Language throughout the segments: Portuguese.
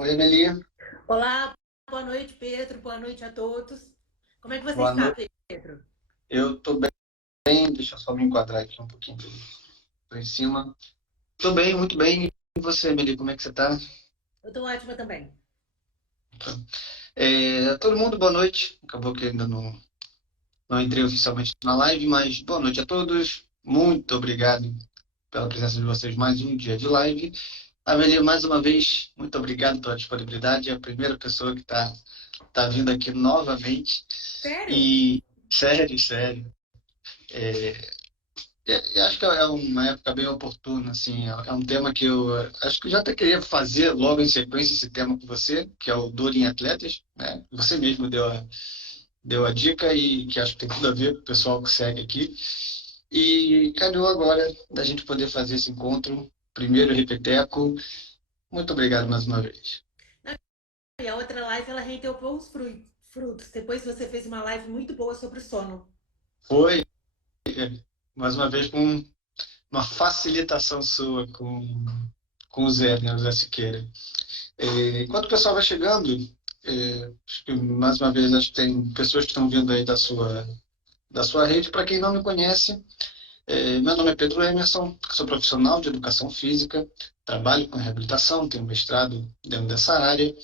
Oi, Emeli. Olá, boa noite, Pedro. Boa noite a todos. Como é que você Boa está, noite. Pedro? Eu tô bem, deixa eu só me enquadrar aqui um pouquinho por em cima. Tô bem, muito bem. E você, Emeli, como é que você tá? Eu estou ótima também. Todo mundo, boa noite. Acabou que ainda não entrei oficialmente na live, mas boa noite a todos. Muito obrigado pela presença de vocês mais um dia de live. Emeli, mais uma vez, muito obrigado pela disponibilidade. É a primeira pessoa que tá vindo aqui novamente. Sério? E, sério, sério. Eu acho que é uma época bem oportuna, assim, é um tema que eu acho que eu já até queria fazer logo em sequência esse tema com você, que é o dor em atletas, né? Você mesmo deu a dica e que acho que tem tudo a ver com o pessoal que segue aqui. E calhou agora da gente poder fazer esse encontro, primeiro repeteco. Muito obrigado mais uma vez. E a outra live, ela rendeu bons frutos. Depois você fez uma live muito boa sobre o sono. Foi, mais uma vez, com uma facilitação sua com o Zé, né, o Zé Siqueira. Enquanto o pessoal vai chegando, acho que, mais uma vez, acho que tem pessoas que estão vindo aí da sua rede. Para quem não me conhece, meu nome é Pedro Emerson, sou profissional de educação física, trabalho com reabilitação, tenho mestrado dentro dessa área.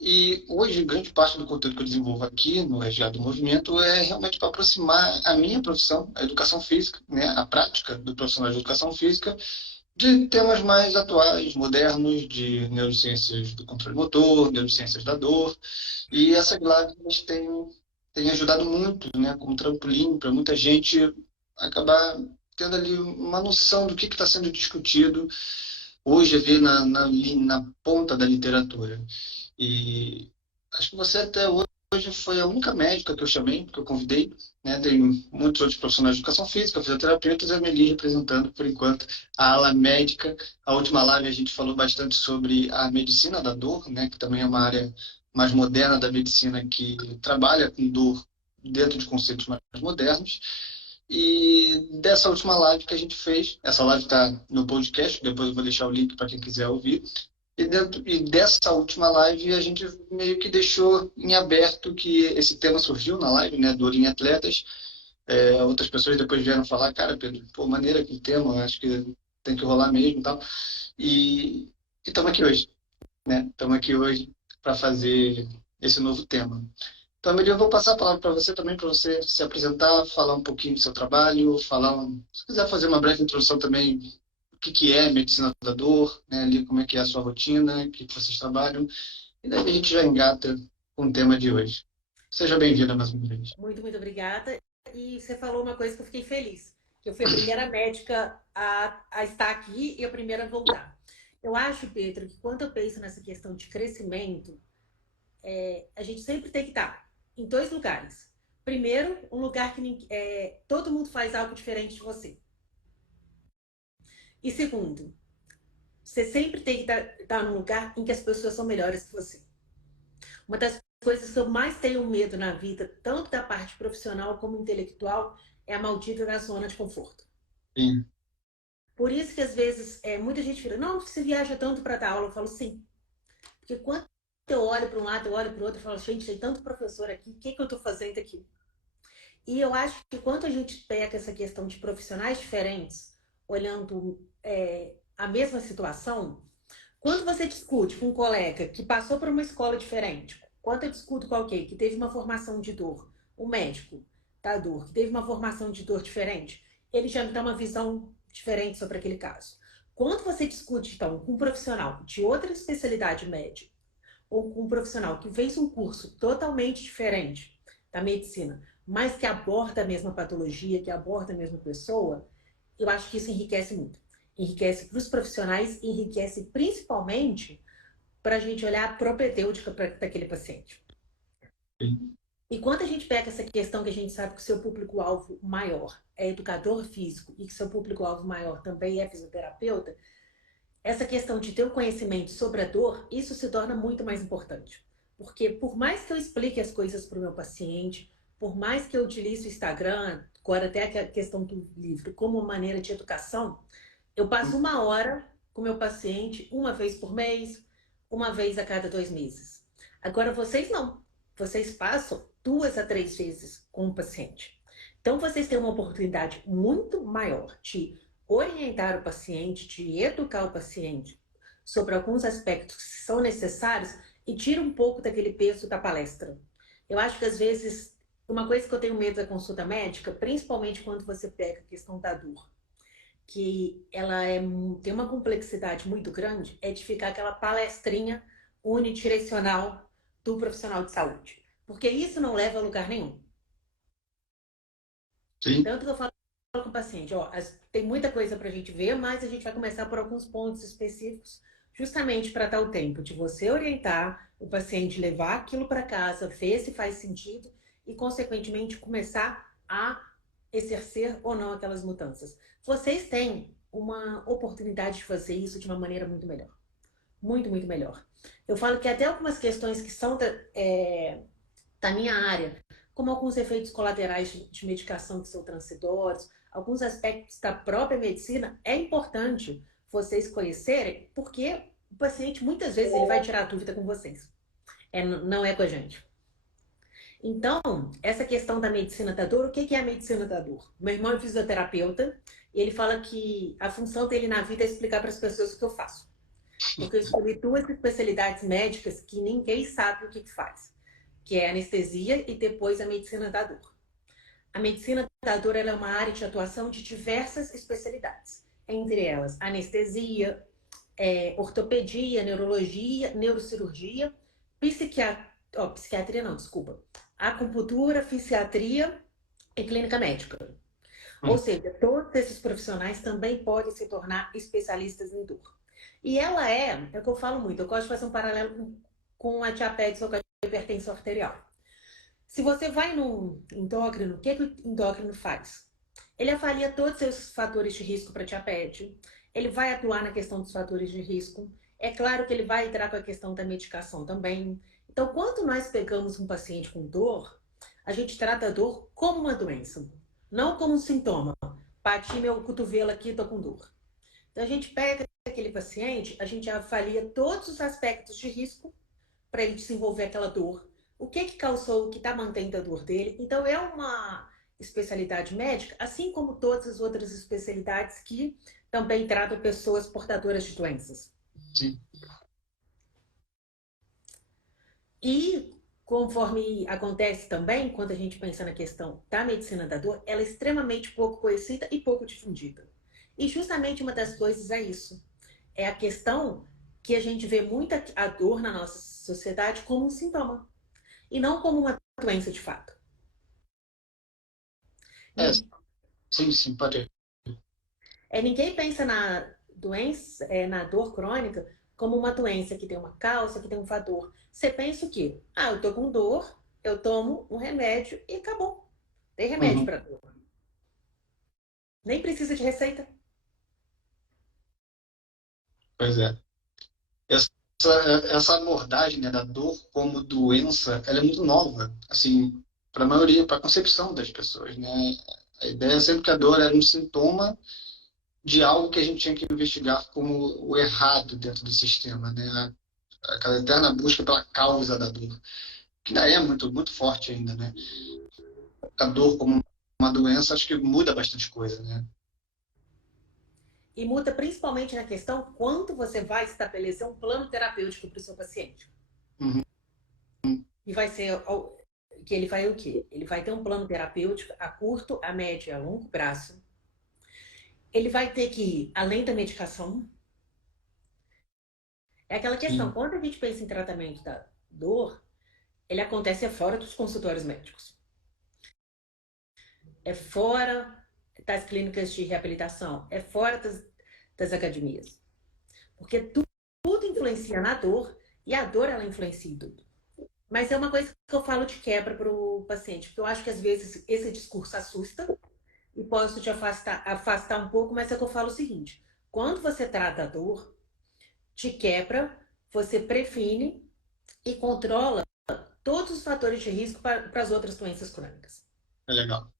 E hoje, grande parte do conteúdo que eu desenvolvo aqui no Resgate do Movimento é realmente para aproximar a minha profissão, a educação física, né, a prática do profissional de educação física, de temas mais atuais, modernos, de neurociências do controle motor, neurociências da dor. E essa Gladys tem ajudado muito, né, como trampolim para muita gente acabar tendo ali uma noção do que está sendo discutido hoje ali na ponta da literatura. E acho que você até hoje foi a única médica que eu chamei, que eu convidei, né? Tem muitos outros profissionais de educação física, fisioterapeutas, e a Meli representando, por enquanto, a ala médica. A última live a gente falou bastante sobre a medicina da dor, né? Que também é uma área mais moderna da medicina que trabalha com dor dentro de conceitos mais modernos. E dessa última live que a gente fez, essa live está no podcast, depois eu vou deixar o link para quem quiser ouvir. E dessa última live a gente meio que deixou em aberto que esse tema surgiu na live, né, dor em atletas. Outras pessoas depois vieram falar, cara, Pedro, pô, maneira que o tema, acho que tem que rolar mesmo e tal. E estamos aqui hoje, né? Estamos aqui hoje para fazer esse novo tema. Então, Amelia, eu vou passar a palavra para você também, para você se apresentar, falar um pouquinho do seu trabalho, se quiser fazer uma breve introdução também, o que é medicina da dor, né, ali como é que é a sua rotina, o que vocês trabalham, e daí a gente já engata com o tema de hoje. Seja bem-vinda mais uma vez. Muito, muito obrigada. E você falou uma coisa que eu fiquei feliz. Que eu fui a primeira médica a estar aqui e a primeira a voltar. Eu acho, Pedro, que quando eu penso nessa questão de crescimento, a gente sempre tem que estar em dois lugares. Primeiro, um lugar que todo mundo faz algo diferente de você. E segundo, você sempre tem que estar num lugar em que as pessoas são melhores que você. Uma das coisas que eu mais tenho medo na vida, tanto da parte profissional como intelectual, é a maldita da zona de conforto. Sim. Por isso que às vezes muita gente fala, não, você viaja tanto para dar aula. Eu falo, sim. Porque quando eu olho para um lado, eu olho para o outro, eu falo, gente, tem tanto professor aqui, o que, que eu estou fazendo aqui? E eu acho que quando a gente pega essa questão de profissionais diferentes, olhando a mesma situação, quando você discute com um colega que passou por uma escola diferente, quando eu discuto com alguém que teve uma formação de dor, um médico da dor, que teve uma formação de dor diferente, ele já me dá uma visão diferente sobre aquele caso. Quando você discute, então, com um profissional de outra especialidade médica, ou com um profissional que fez um curso totalmente diferente da medicina, mas que aborda a mesma patologia, que aborda a mesma pessoa, eu acho que isso enriquece muito. Enriquece para os profissionais, enriquece principalmente para a gente olhar a propedêutica para aquele paciente. Sim. E quando a gente pega essa questão que a gente sabe que o seu público-alvo maior é educador físico e que seu público-alvo maior também é fisioterapeuta, essa questão de ter o conhecimento sobre a dor, isso se torna muito mais importante. Porque por mais que eu explique as coisas para o meu paciente, por mais que eu utilize o Instagram, agora até a questão do livro, como maneira de educação, eu passo uma hora com o meu paciente, uma vez por mês, uma vez a cada 2 meses. Agora, vocês não. Vocês passam 2 a 3 vezes com o paciente. Então, vocês têm uma oportunidade muito maior de orientar o paciente, de educar o paciente sobre alguns aspectos que são necessários e tira um pouco daquele peso da palestra. Eu acho que, às vezes, uma coisa que eu tenho medo da consulta médica, principalmente quando você pega a questão da dor, que ela tem uma complexidade muito grande, é de ficar aquela palestrinha unidirecional do profissional de saúde. Porque isso não leva a lugar nenhum. Sim. Tanto que eu falo com o paciente, ó, tem muita coisa para a gente ver, mas a gente vai começar por alguns pontos específicos, justamente para dar o tempo de você orientar o paciente, levar aquilo para casa, ver se faz sentido e, consequentemente, começar a exercer ou não aquelas mudanças. Vocês têm uma oportunidade de fazer isso de uma maneira muito melhor. Muito, muito melhor. Eu falo que até algumas questões que são da minha área, como alguns efeitos colaterais de medicação que são transitórios, alguns aspectos da própria medicina, é importante vocês conhecerem, porque o paciente, muitas vezes, ele vai tirar a dúvida com vocês. Não é com a gente. Então, essa questão da medicina da dor, o que é a medicina da dor? Meu irmão é fisioterapeuta e ele fala que a função dele na vida é explicar para as pessoas o que eu faço. Porque eu escolhi 2 especialidades médicas que ninguém sabe o que faz, que é a anestesia e depois a medicina da dor. A medicina da dor ela é uma área de atuação de diversas especialidades, entre elas anestesia, ortopedia, neurologia, neurocirurgia, psiquiatria não, desculpa, acupuntura, fisiatria e clínica médica. Ou seja, todos esses profissionais também podem se tornar especialistas em dor. E ela é o que eu falo muito, eu gosto de fazer um paralelo com a diabetes ou com a hipertensão arterial. Se você vai no endócrino, o que o endócrino faz? Ele avalia todos os seus fatores de risco para diabetes, ele vai atuar na questão dos fatores de risco, é claro que ele vai entrar com a questão da medicação também. Então, quando nós pegamos um paciente com dor, a gente trata a dor como uma doença, não como um sintoma. Bati meu cotovelo aqui, estou com dor. Então, a gente pega aquele paciente, a gente avalia todos os aspectos de risco para ele desenvolver aquela dor. O que causou, o que está mantendo a dor dele. Então, é uma especialidade médica, assim como todas as outras especialidades que também tratam pessoas portadoras de doenças. Sim. E, conforme acontece também, quando a gente pensa na questão da medicina da dor, ela é extremamente pouco conhecida e pouco difundida. E justamente uma das coisas é isso. É a questão que a gente vê muita a dor na nossa sociedade como um sintoma e não como uma doença de fato. É, sim, sim, pode. Ninguém pensa na doença, na dor crônica, como uma doença que tem uma causa, que tem um fator. Você pensa o quê? Ah, eu tô com dor, eu tomo um remédio e acabou. Tem remédio Uhum. para dor. Nem precisa de receita. Pois é. Essa, essa abordagem, né, da dor como doença, ela é muito nova, assim, para a maioria, para a concepção das pessoas, né? A ideia é sempre que a dor era um sintoma de algo que a gente tinha que investigar como o errado dentro do sistema, né? Aquela eterna busca pela causa da dor, que ainda é muito, muito forte ainda, né? A dor como uma doença, acho que muda bastante coisa, né? E muda principalmente na questão quanto você vai estabelecer um plano terapêutico para o seu paciente. Uhum. E vai ser que ele vai o quê? Ele vai ter um plano terapêutico a curto, a médio e a longo prazo. Ele vai ter que ir além da medicação. É aquela questão, Sim, quando a gente pensa em tratamento da dor, ele acontece fora dos consultórios médicos. É fora das clínicas de reabilitação, é fora das academias. Porque tudo influencia na dor e a dor ela influencia em tudo. Mas é uma coisa que eu falo de quebra para o paciente, porque eu acho que às vezes esse discurso assusta e posso te afastar um pouco, mas é que eu falo o seguinte: quando você trata a dor, te quebra, você previne e controla todos os fatores de risco para as outras doenças crônicas. é legal.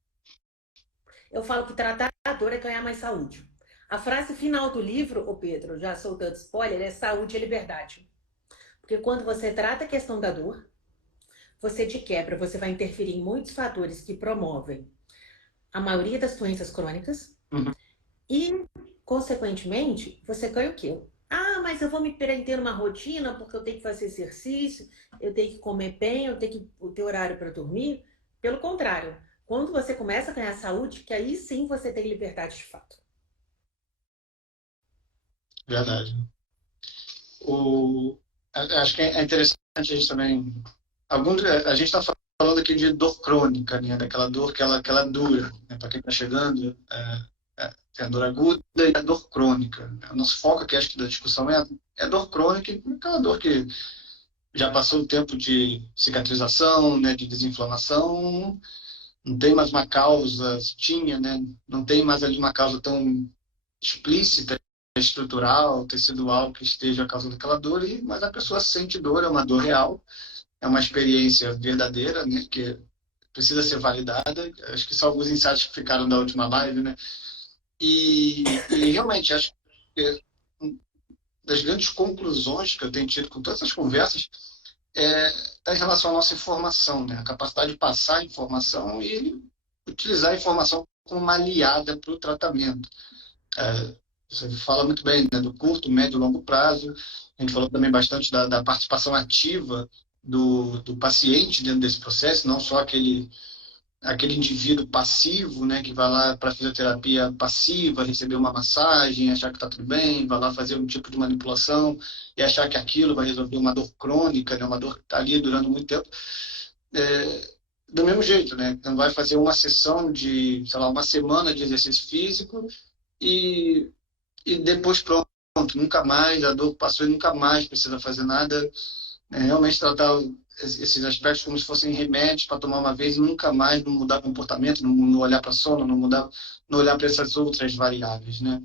Eu falo que tratar a dor é ganhar mais saúde. A frase final do livro, ô Pedro, já soltando spoiler, é saúde e liberdade. Porque quando você trata a questão da dor, você de quebra, você vai interferir em muitos fatores que promovem a maioria das doenças crônicas Uhum. e, consequentemente, você ganha o quê? Ah, mas eu vou me prender numa rotina porque eu tenho que fazer exercício, eu tenho que comer bem, eu tenho que ter horário para dormir. Pelo contrário, quando você começa a ganhar saúde, que aí sim você tem liberdade de fato. Verdade. O, acho que é interessante a gente também. A gente está falando aqui de dor crônica, né? Daquela dor que ela dura. Né? Para quem está chegando, tem a dor aguda e a dor crônica. O nosso foco aqui, acho que da discussão é a dor crônica, aquela dor que já passou o tempo de cicatrização, né? De desinflamação, não tem mais uma causa, tinha, né? Não tem mais ali uma causa tão explícita, estrutural, tecidual que esteja causando aquela dor, mas a pessoa sente dor, é uma dor real, é uma experiência verdadeira, né, que precisa ser validada. Acho que são alguns insights que ficaram da última live, né? E realmente acho que uma das grandes conclusões que eu tenho tido com todas essas conversas está em relação à nossa informação, né? A capacidade de passar a informação e utilizar a informação como uma aliada para o tratamento. É, você fala muito bem, né, do curto, médio e longo prazo. A gente falou também bastante da participação ativa do paciente dentro desse processo, não só aquele indivíduo passivo, né, que vai lá para fisioterapia passiva, receber uma massagem, achar que está tudo bem, vai lá fazer um tipo de manipulação e achar que aquilo vai resolver uma dor crônica, né, uma dor que está ali durando muito tempo. Do mesmo jeito, né? Então vai fazer uma sessão de, sei lá, uma semana de exercício físico e depois pronto, nunca mais, a dor passou e nunca mais precisa fazer nada. Realmente tratar esses aspectos como se fossem remédios para tomar uma vez e nunca mais, não mudar comportamento, não olhar para sono, não olhar para essas outras variáveis, né?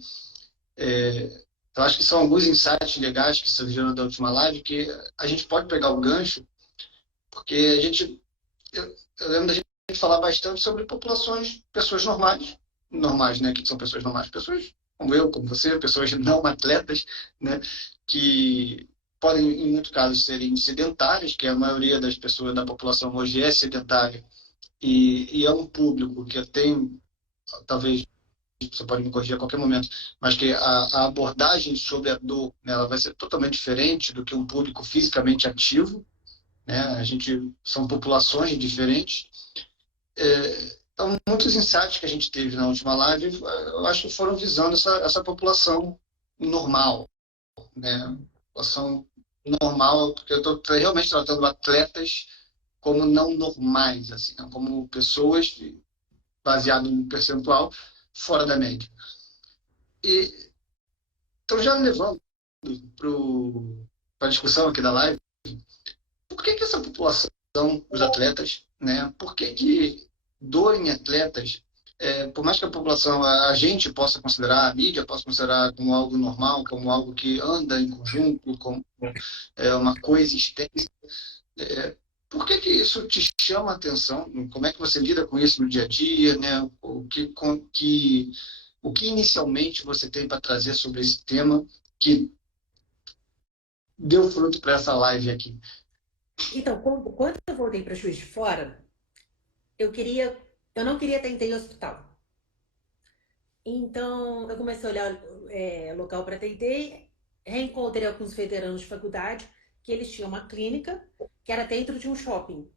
Eu acho que são alguns insights legais que surgiram da última live que a gente pode pegar o gancho, porque eu lembro da gente falar bastante sobre populações, pessoas normais, né? Que são pessoas normais, pessoas como eu, como você, pessoas não atletas, né? Que podem, em muitos casos, serem sedentárias, que a maioria das pessoas da população hoje é sedentária, e é um público que tem, talvez, você pode me corrigir a qualquer momento, mas que a abordagem sobre a dor, né, ela vai ser totalmente diferente do que um público fisicamente ativo, né? A gente são populações diferentes. Então, muitos insights que a gente teve na última live, eu acho que foram visando essa população normal, né? População normal, porque eu estou realmente tratando atletas como não normais, assim, né? Como pessoas baseado em percentual fora da média. E então já levando para a discussão aqui da live, por que essa população, os atletas, né? Por que dor em atletas, por mais que a população, a gente possa considerar, a mídia possa considerar como algo normal, como algo que anda em conjunto, como uma coexistência, por que isso te chama a atenção? Como é que você lida com isso no dia a dia, né? O que inicialmente você tem para trazer sobre esse tema que deu fruto para essa live aqui? Então, quando eu voltei para Juiz de Fora, eu não queria atender em hospital. Então, eu comecei a olhar local para atender, reencontrei alguns veteranos de faculdade, que eles tinham uma clínica que era dentro de um shopping.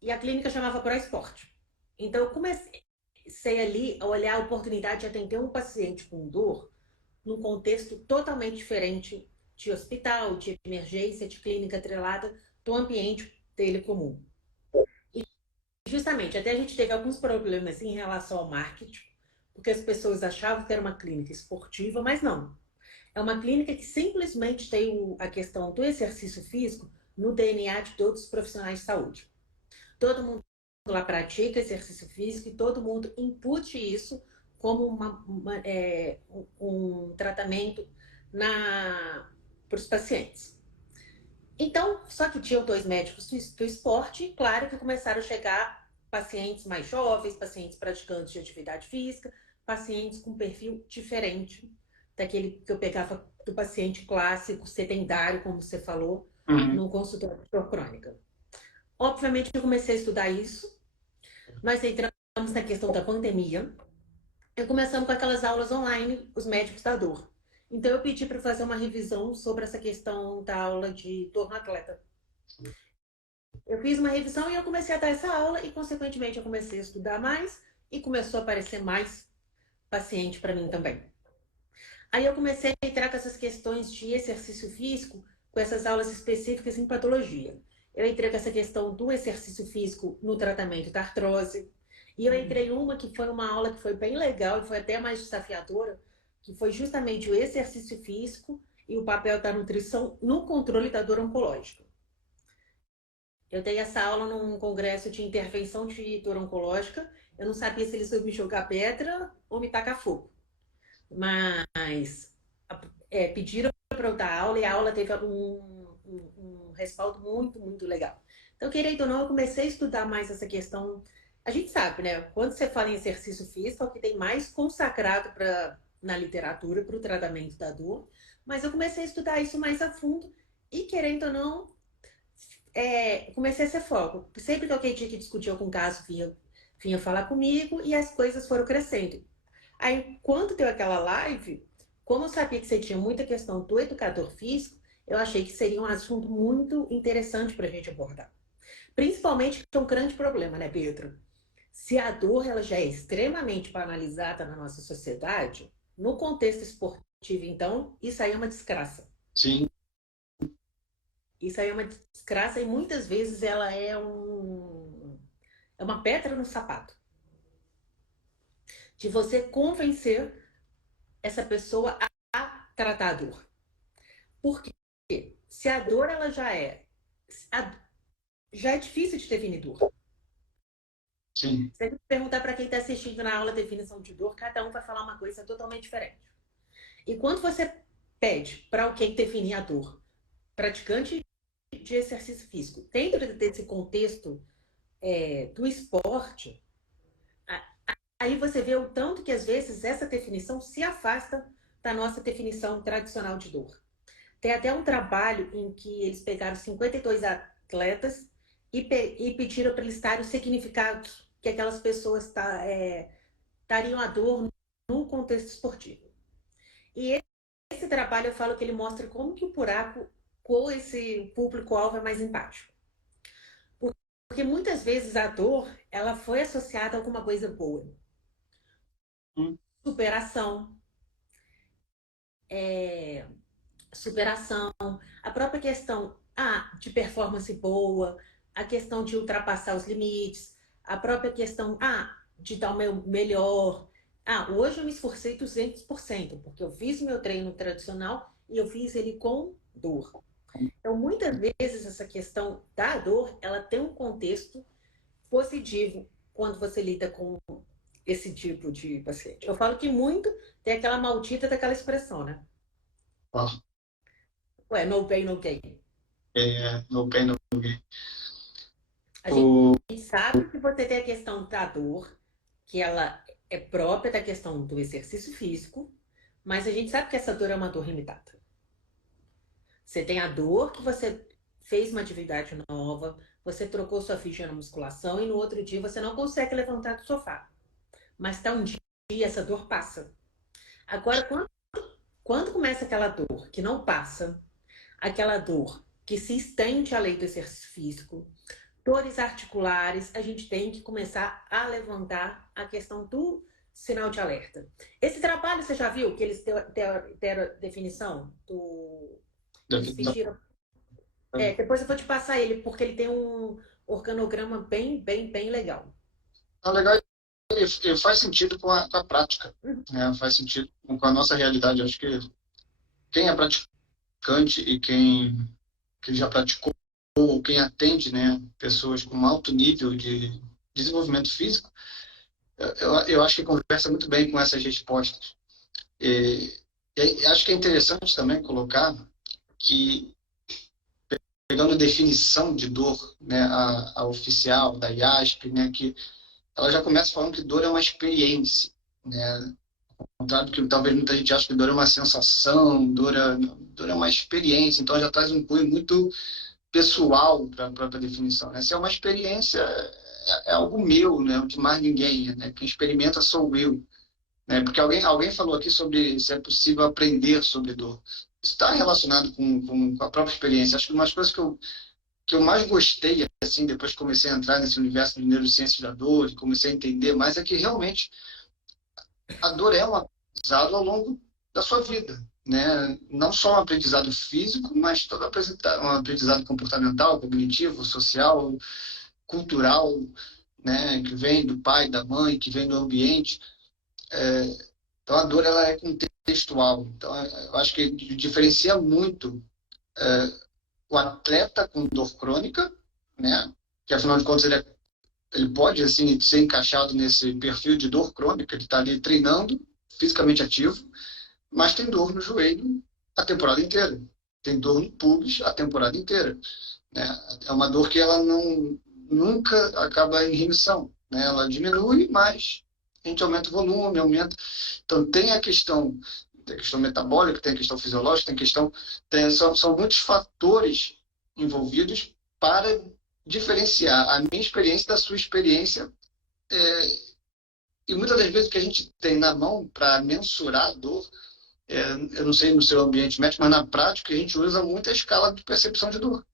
E a clínica chamava ProEsporte. Então, eu comecei ali a olhar a oportunidade de atender um paciente com dor num contexto totalmente diferente de hospital, de emergência, de clínica atrelada, do ambiente dele comum. Justamente, até a gente teve alguns problemas em relação ao marketing, porque as pessoas achavam que era uma clínica esportiva, mas não. É uma clínica que simplesmente tem a questão do exercício físico no DNA de todos os profissionais de saúde. Todo mundo lá pratica exercício físico e todo mundo impute isso como um tratamento para os pacientes. Então, só que tinham dois médicos do esporte, e claro que começaram a chegar pacientes mais jovens, pacientes praticantes de atividade física, pacientes com perfil diferente daquele que eu pegava do paciente clássico, sedentário, como você falou, Uhum. no consultório de dor crônica. Obviamente, eu comecei a estudar isso. Nós entramos na questão da pandemia. Eu começamos com aquelas aulas online, os médicos da dor. Então, eu pedi para fazer uma revisão sobre essa questão da aula de dor no atleta. Eu fiz uma revisão e eu comecei a dar essa aula e, consequentemente, eu comecei a estudar mais e começou a aparecer mais paciente para mim também. Aí eu comecei a entrar com essas questões de exercício físico, com essas aulas específicas em patologia. Eu entrei com essa questão do exercício físico no tratamento da artrose. E eu entrei uma que foi uma aula que foi bem legal e foi até mais desafiadora, que foi justamente o exercício físico e o papel da nutrição no controle da dor oncológica. Eu dei essa aula num congresso de intervenção de dor oncológica. Eu não sabia se eles iam me jogar pedra ou me tacar fogo. Mas pediram para eu dar aula e a aula teve um respaldo muito, muito legal. Então, querendo ou não, eu comecei a estudar mais essa questão. A gente sabe, né? Quando você fala em exercício físico, é o que tem mais consagrado na literatura para o tratamento da dor. Mas eu comecei a estudar isso mais a fundo e, querendo ou não, comecei a ser foco. Sempre que alguém tinha que discutir algum caso, vinha falar comigo e as coisas foram crescendo. Aí, quando deu aquela live, como eu sabia que você tinha muita questão do educador físico, eu achei que seria um assunto muito interessante para a gente abordar. Principalmente que é um grande problema, né, Pedro? Se a dor ela já é extremamente banalizada na nossa sociedade, no contexto esportivo, então, isso aí é uma desgraça. Sim. Isso aí é uma desgraça e muitas vezes ela é uma pedra no sapato. De você convencer essa pessoa a tratar a dor. Porque se a dor ela já é difícil de definir dor. Sim. Se a gente perguntar para quem está assistindo na aula de definição de dor, cada um vai falar uma coisa totalmente diferente. E quando você pede para alguém definir a dor, praticante de exercício físico, dentro desse contexto do esporte, aí você vê o tanto que às vezes essa definição se afasta da nossa definição tradicional de dor. Tem até um trabalho em que eles pegaram 52 atletas e pediram para eles estarem os significados que aquelas pessoas estariam a dor no contexto esportivo. E esse trabalho eu falo que ele mostra como que o buraco com esse público-alvo é mais empático. Porque muitas vezes a dor ela foi associada a alguma coisa boa. Superação, superação, a própria questão de performance boa, a questão de ultrapassar os limites, a própria questão de dar o meu melhor. Hoje eu me esforcei 200%, porque eu fiz o meu treino tradicional e eu fiz ele com dor. Então, muitas vezes, essa questão da dor, ela tem um contexto positivo quando você lida com esse tipo de paciente. Eu falo que muito tem aquela maldita daquela expressão, né? Ó, Ué, no pain, no gain. no pain, no gain. A gente sabe que você tem a questão da dor, que ela é própria da questão do exercício físico, mas a gente sabe que essa dor é uma dor limitada. Você tem a dor que você fez uma atividade nova, você trocou sua ficha na musculação e no outro dia você não consegue levantar do sofá. Mas tá um dia essa dor passa. Agora, quando começa aquela dor que não passa, aquela dor que se estende além do exercício físico, dores articulares, a gente tem que começar a levantar a questão do sinal de alerta. Esse trabalho, você já viu que eles deram a definição eles pediram. Depois eu vou te passar ele, porque ele tem um organograma bem, bem, bem legal. Legal, ele faz sentido com a prática, né? Faz sentido com a nossa realidade. Eu acho que quem é praticante e quem já praticou, ou quem atende, né, pessoas com alto nível de desenvolvimento físico, eu acho que conversa muito bem com essas respostas. E acho que é interessante também colocar que, pegando a definição de dor, né, a oficial da IASP, né, que ela já começa falando que dor é uma experiência, né, contrário do que talvez muita gente acha que dor é uma sensação, dor é uma experiência, então já traz um cunho muito pessoal para a própria definição, né? Se é uma experiência, é algo meu, né? De mais ninguém, né? Quem experimenta sou eu, né? Porque alguém falou aqui sobre se é possível aprender sobre dor. Isso está relacionado com a própria experiência. Acho que uma das coisas que eu mais gostei, assim, depois que comecei a entrar nesse universo de neurociências da dor, e comecei a entender mais, é que realmente a dor é um aprendizado ao longo da sua vida, né? Não só um aprendizado físico, mas todo um aprendizado comportamental, cognitivo, social, cultural, né? Que vem do pai, da mãe, que vem do ambiente. Então a dor ela é contextual. Então eu acho que diferencia muito o atleta com dor crônica, né? Que afinal de contas ele pode assim ser encaixado nesse perfil de dor crônica. Ele está ali treinando, fisicamente ativo, mas tem dor no joelho a temporada inteira. Tem dor no pubis a temporada inteira, né? É uma dor que ela nunca acaba em remissão, né? Ela diminui, mas a gente aumenta o volume, aumenta. Então tem a questão metabólica, tem a questão fisiológica, são muitos fatores envolvidos para diferenciar a minha experiência da sua experiência. É, e muitas das vezes o que a gente tem na mão para mensurar a dor, eu não sei no seu ambiente médico, mas na prática a gente usa muito a escala de percepção de dor,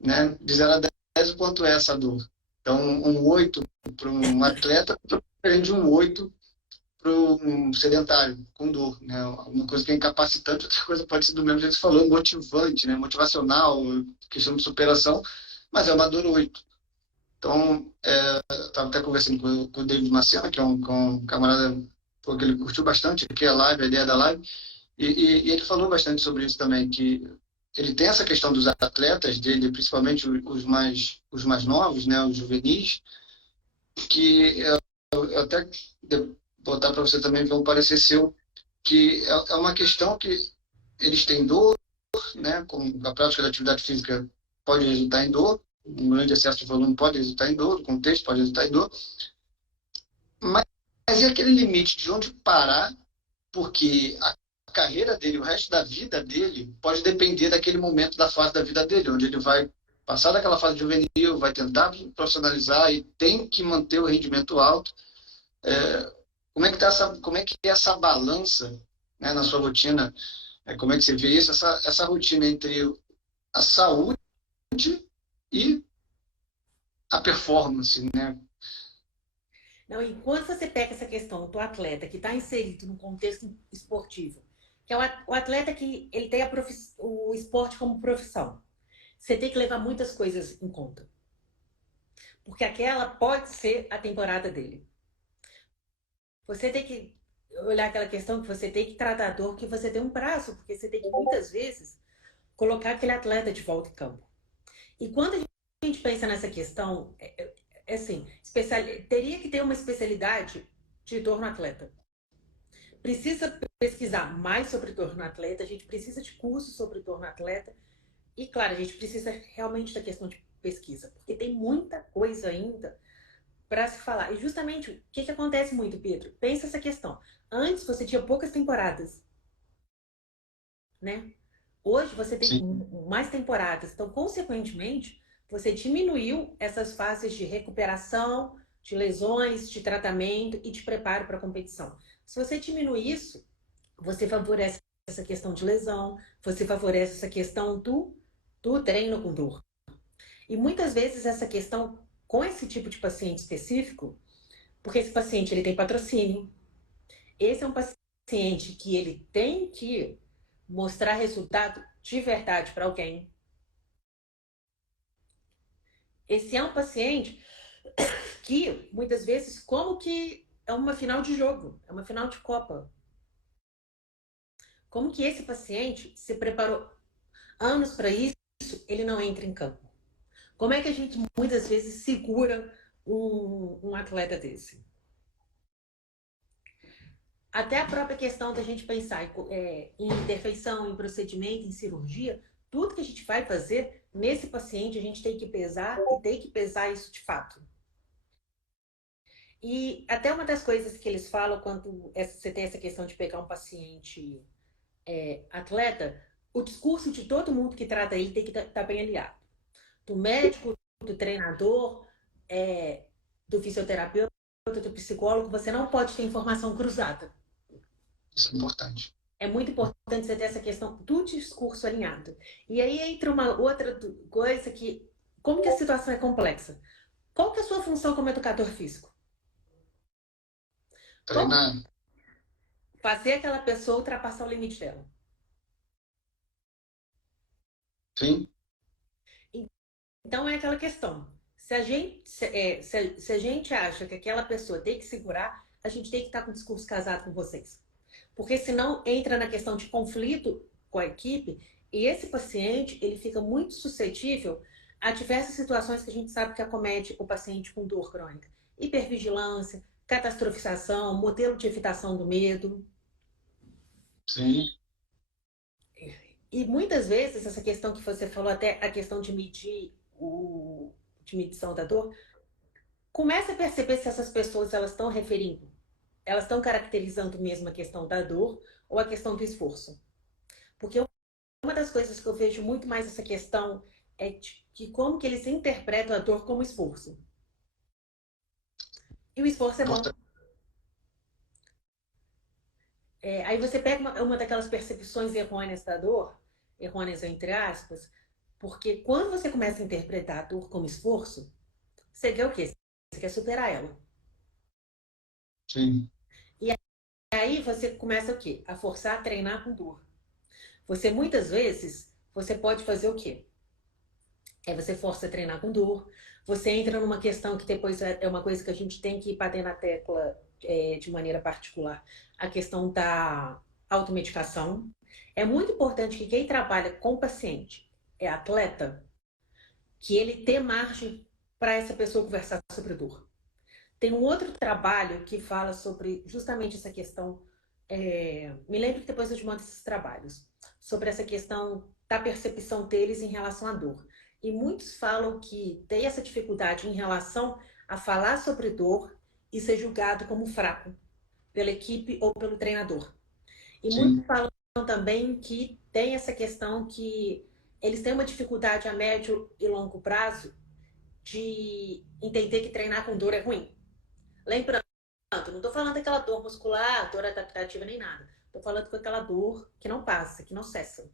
né? De 0 a 10, o quanto é essa dor. Então, um 8 para um atleta é diferente de um 8 para um sedentário, com dor, né? Uma coisa que é incapacitante, outra coisa pode ser do mesmo jeito que você falou, motivante, né? Motivacional, questão de superação, mas é uma dor 8. Então, eu estava até conversando com o David Macena, que é um camarada que ele curtiu bastante aqui a ideia da live, e ele falou bastante sobre isso também, que ele tem essa questão dos atletas dele, principalmente os mais novos, né, os juvenis, que eu até botar para você também ver um parecer seu, que é uma questão que eles têm dor, né, como a prática da atividade física pode resultar em dor, um grande excesso de volume pode resultar em dor, o contexto pode resultar em dor, mas é aquele limite de onde parar, porque a carreira dele, o resto da vida dele, pode depender daquele momento da fase da vida dele, onde ele vai passar daquela fase juvenil, vai tentar profissionalizar e tem que manter o rendimento alto. Como é que é essa balança, né, na sua rotina? Como é que você vê isso? Essa rotina entre a saúde e a performance, né? Não, e quando você pega essa questão do atleta que está inserido no contexto esportivo, que é o atleta que ele tem o esporte como profissão, você tem que levar muitas coisas em conta. Porque aquela pode ser a temporada dele. Você tem que olhar aquela questão que você tem que tratar a dor, que você tem um prazo, porque você tem que muitas vezes colocar aquele atleta de volta em campo. E quando a gente pensa nessa questão, assim, teria que ter uma especialidade de dor no atleta. Precisa pesquisar mais sobre dor no atleta, a gente precisa de cursos sobre dor no atleta. E, claro, a gente precisa realmente da questão de pesquisa, porque tem muita coisa ainda para se falar. E justamente o que acontece muito, Pedro? Pensa essa questão. Antes você tinha poucas temporadas, né? Hoje você tem Sim, mais temporadas. Então, consequentemente, você diminuiu essas fases de recuperação, de lesões, de tratamento e de preparo para a competição. Se você diminui isso, você favorece essa questão de lesão, você favorece essa questão do treino com dor. E muitas vezes essa questão com esse tipo de paciente específico, porque esse paciente ele tem patrocínio, esse é um paciente que ele tem que mostrar resultado de verdade para alguém. Esse é um paciente que muitas vezes como que é uma final de jogo, é uma final de Copa. Como que esse paciente se preparou anos para isso, ele não entra em campo? Como é que a gente muitas vezes segura um atleta desse? Até a própria questão da gente pensar em intervenção, em procedimento, em cirurgia, tudo que a gente vai fazer nesse paciente, a gente tem que pesar e tem que pesar isso de fato. E até uma das coisas que eles falam quando você tem essa questão de pegar um paciente atleta, o discurso de todo mundo que trata ele tem que estar bem alinhado. Do médico, do treinador, do fisioterapeuta, do psicólogo, você não pode ter informação cruzada. Isso é importante. É muito importante você ter essa questão do discurso alinhado. E aí entra uma outra coisa que, como que a situação é complexa? Qual que é a sua função como educador físico? Como Treinar, fazer aquela pessoa ultrapassar o limite dela? sim, Então é aquela questão. Se a gente acha que aquela pessoa tem que segurar, a gente tem que estar com o discurso casado com vocês. Porque senão entra na questão de conflito com a equipe e esse paciente ele fica muito suscetível a diversas situações que a gente sabe que acomete o paciente com dor crônica. Hipervigilância, catastrofização, modelo de evitação do medo. sim, E muitas vezes essa questão que você falou, até a questão de medir de medição da dor, comece a perceber se essas pessoas elas estão referindo, elas estão caracterizando mesmo a questão da dor ou a questão do esforço. Porque uma das coisas que eu vejo muito mais essa questão é de como que eles interpretam a dor como esforço. E o esforço é bom. importante. Aí você pega uma daquelas percepções errôneas da dor, errôneas entre aspas, porque quando você começa a interpretar a dor como esforço, você quer o quê? Você quer superar ela. Sim, E aí você começa o quê? A forçar a treinar com dor. Você muitas vezes, você pode fazer o quê? Você força a treinar com dor, você entra numa questão que depois é uma coisa que a gente tem que bater na tecla de maneira particular, a questão da automedicação. É muito importante que quem trabalha com o paciente é atleta, que ele tenha margem para essa pessoa conversar sobre dor. Tem um outro trabalho que fala sobre justamente essa questão. Me lembro que depois eu te mando esses trabalhos sobre essa questão da percepção deles em relação à dor. E muitos falam que tem essa dificuldade em relação a falar sobre dor e ser julgado como fraco pela equipe ou pelo treinador. E muitos sim. falam também que tem essa questão que eles têm uma dificuldade a médio e longo prazo de entender que treinar com dor é ruim. Lembrando, não estou falando daquela dor muscular, dor adaptativa nem nada. Estou falando com aquela dor que não passa, que não cessa.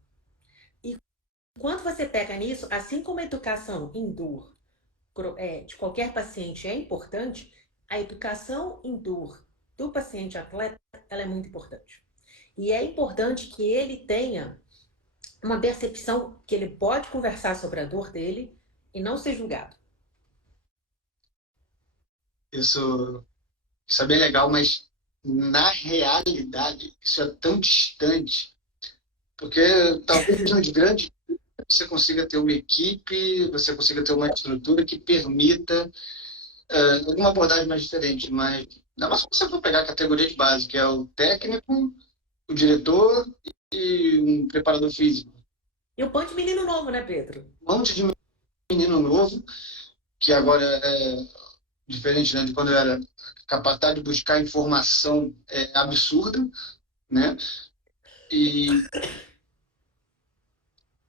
E quando você pega nisso, assim como a educação em dor de qualquer paciente é importante, a educação em dor do paciente atleta ela é muito importante. E é importante que ele tenha uma percepção que ele pode conversar sobre a dor dele e não ser julgado. Isso é bem legal, mas na realidade isso é tão distante, porque talvez nos grandes você consiga ter uma equipe, você consiga ter uma estrutura que permita alguma abordagem mais diferente, mas ainda mais se você for pegar a categoria de base, que é o técnico, o diretor e um preparador físico. E o ponto de menino novo, né, Pedro? Um monte de menino novo, que agora é diferente, né, de quando eu era, a capacidade de buscar informação é absurda, né? E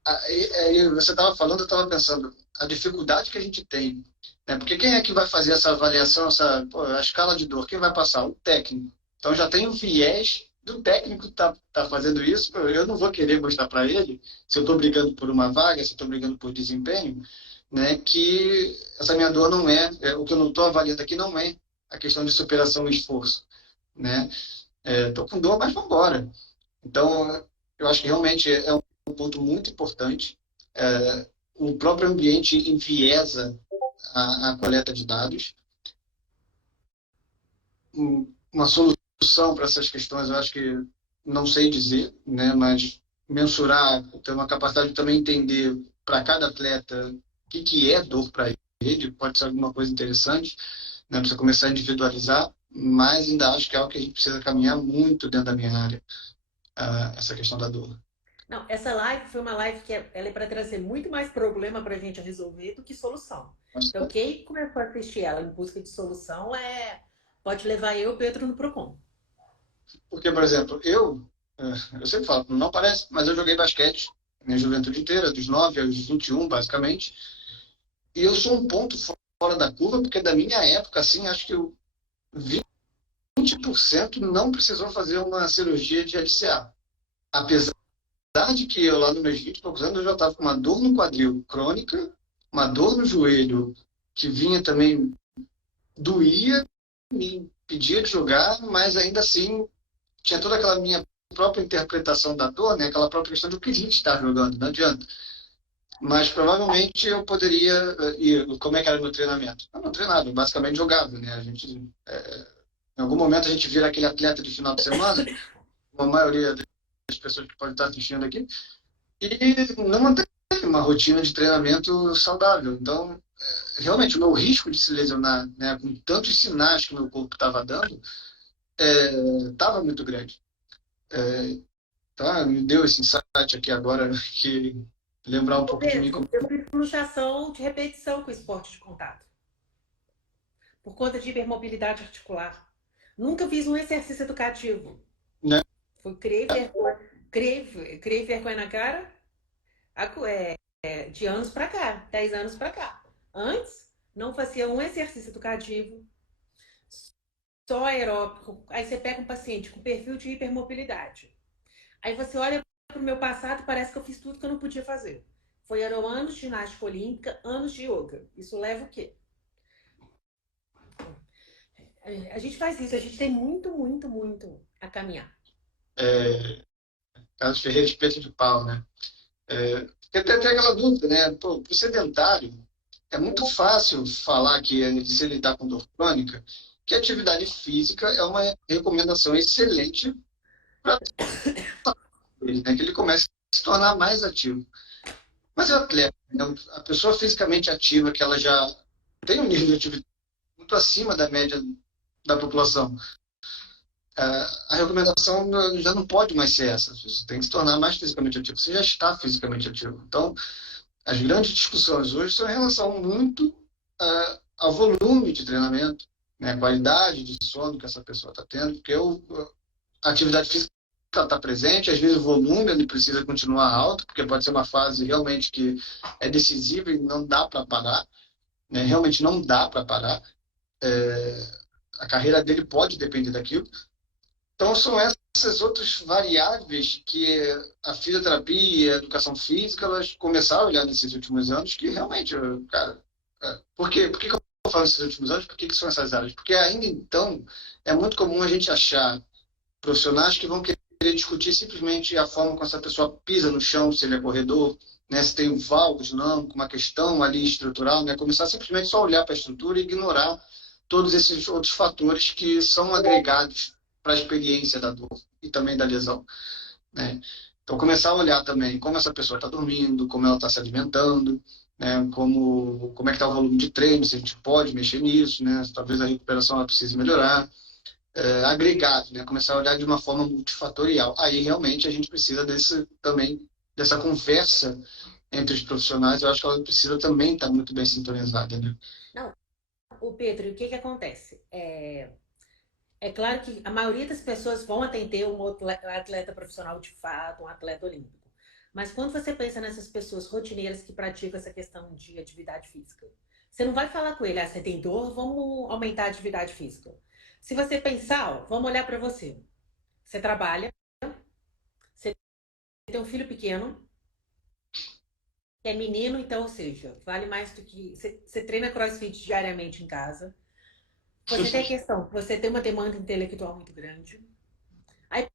aí você estava falando, eu estava pensando, a dificuldade que a gente tem, né? Porque quem é que vai fazer essa avaliação, a escala de dor? Quem vai passar? O técnico. Então já tem o viés do técnico que tá fazendo isso. Pô, eu não vou querer mostrar para ele, se eu estou brigando por uma vaga, se eu estou brigando por desempenho, né? Que essa minha dor não o que eu não estou avaliando aqui não é a questão de superação e esforço, né? Estou com dor, mas vamos embora. Então, eu acho que realmente é um ponto muito importante. O próprio ambiente enviesa a coleta de dados. Uma solução para essas questões, eu acho que não sei dizer, né, mas mensurar, ter uma capacidade de também entender para cada atleta o que é dor para ele, pode ser alguma coisa interessante, né, para você começar a individualizar, mas ainda acho que é algo que a gente precisa caminhar muito dentro da minha área, essa questão da dor. Não, essa live foi uma live que ela é para trazer muito mais problema para a gente resolver do que solução. Então, quem começou a assistir ela em busca de solução Pode levar eu e o Pedro no Procon. Porque, por exemplo, eu sempre falo, não parece, mas eu joguei basquete minha juventude inteira, dos 9 aos 21, basicamente. E eu sou um ponto fora da curva, porque da minha época, assim, acho que eu 20% não precisou fazer uma cirurgia de LCA. Apesar de que eu, lá nos meus 20 e poucos anos, eu já estava com uma dor no quadril crônica, uma dor no joelho que vinha também, doía, me impedia de jogar, mas ainda assim tinha toda aquela minha própria interpretação da dor, né? Aquela própria questão do que a gente está jogando, não adianta. Mas provavelmente eu poderia ir. Como é que era o meu treinamento? Eu não treinava, eu basicamente jogava, né? Em algum momento a gente vira aquele atleta de final de semana, a maioria das pessoas que podem estar assistindo aqui, e não mantém uma rotina de treinamento saudável. Então, realmente, o meu risco de se lesionar, né, com tantos sinais que o meu corpo estava dando, estava muito grande. Tá? Me deu esse insight aqui agora, que lembrar um Ô, pouco de mim. Pedro, eu fiz luxação de repetição com esporte de contato, por conta de hipermobilidade articular. Nunca fiz um exercício educativo. Né? Foi criei vergonha na cara de anos para cá, 10 anos para cá. Antes, não fazia um exercício educativo, só aeróbico. Aí você pega um paciente com perfil de hipermobilidade. Aí você olha para o meu passado e parece que eu fiz tudo que eu não podia fazer. Foram anos de ginástica olímpica, anos de yoga. Isso leva o quê? A gente faz isso, a gente tem muito, muito, muito a caminhar. Carlos Ferreira de Peito de Pau, né? Porque até tem aquela dúvida, né? Pô, pro sedentário, é muito fácil falar que se ele está com dor crônica, que a atividade física é uma recomendação excelente para ele, né? Que ele comece a se tornar mais ativo. Mas é o atleta, né? A pessoa fisicamente ativa, que ela já tem um nível de atividade muito acima da média da população. A recomendação já não pode mais ser essa. Você tem que se tornar mais fisicamente ativo. Você já está fisicamente ativo. Então, as grandes discussões hoje são em relação muito ao volume de treinamento, né, a qualidade de sono que essa pessoa está tendo, porque a atividade física está presente, às vezes o volume ele precisa continuar alto, porque pode ser uma fase realmente que é decisiva e não dá para parar, né, realmente não dá para parar. A carreira dele pode depender daquilo. Então, são essas outras variáveis que a fisioterapia e a educação física elas começaram a olhar nesses últimos anos, que realmente, cara, por que que eu falo nesses últimos anos? Por que que são essas áreas? Porque ainda então é muito comum a gente achar profissionais que vão querer discutir simplesmente a forma como essa pessoa pisa no chão, se ele é corredor, né, se tem um valgus, não, com uma questão ali estrutural, né, começar simplesmente só a olhar para a estrutura e ignorar todos esses outros fatores que são agregados para a experiência da dor e também da lesão, né? Então, começar a olhar também como essa pessoa está dormindo, como ela está se alimentando, né? Como é que está o volume de treino, se a gente pode mexer nisso, né? Talvez a recuperação ela precise melhorar. Agregado, né? Começar a olhar de uma forma multifatorial. Aí, realmente, a gente precisa também dessa conversa entre os profissionais. Eu acho que ela precisa também estar muito bem sintonizada, né? Não, o Pedro, o que que acontece? É claro que a maioria das pessoas vão atender um atleta profissional de fato, um atleta olímpico. Mas quando você pensa nessas pessoas rotineiras que praticam essa questão de atividade física, você não vai falar com ele, você tem dor, vamos aumentar a atividade física. Se você pensar, ó, vamos olhar para você. Você trabalha, você tem um filho pequeno, que é menino, então, ou seja, vale mais do que. Você treina crossfit diariamente em casa. Você tem a questão, você tem uma demanda intelectual muito grande. Aí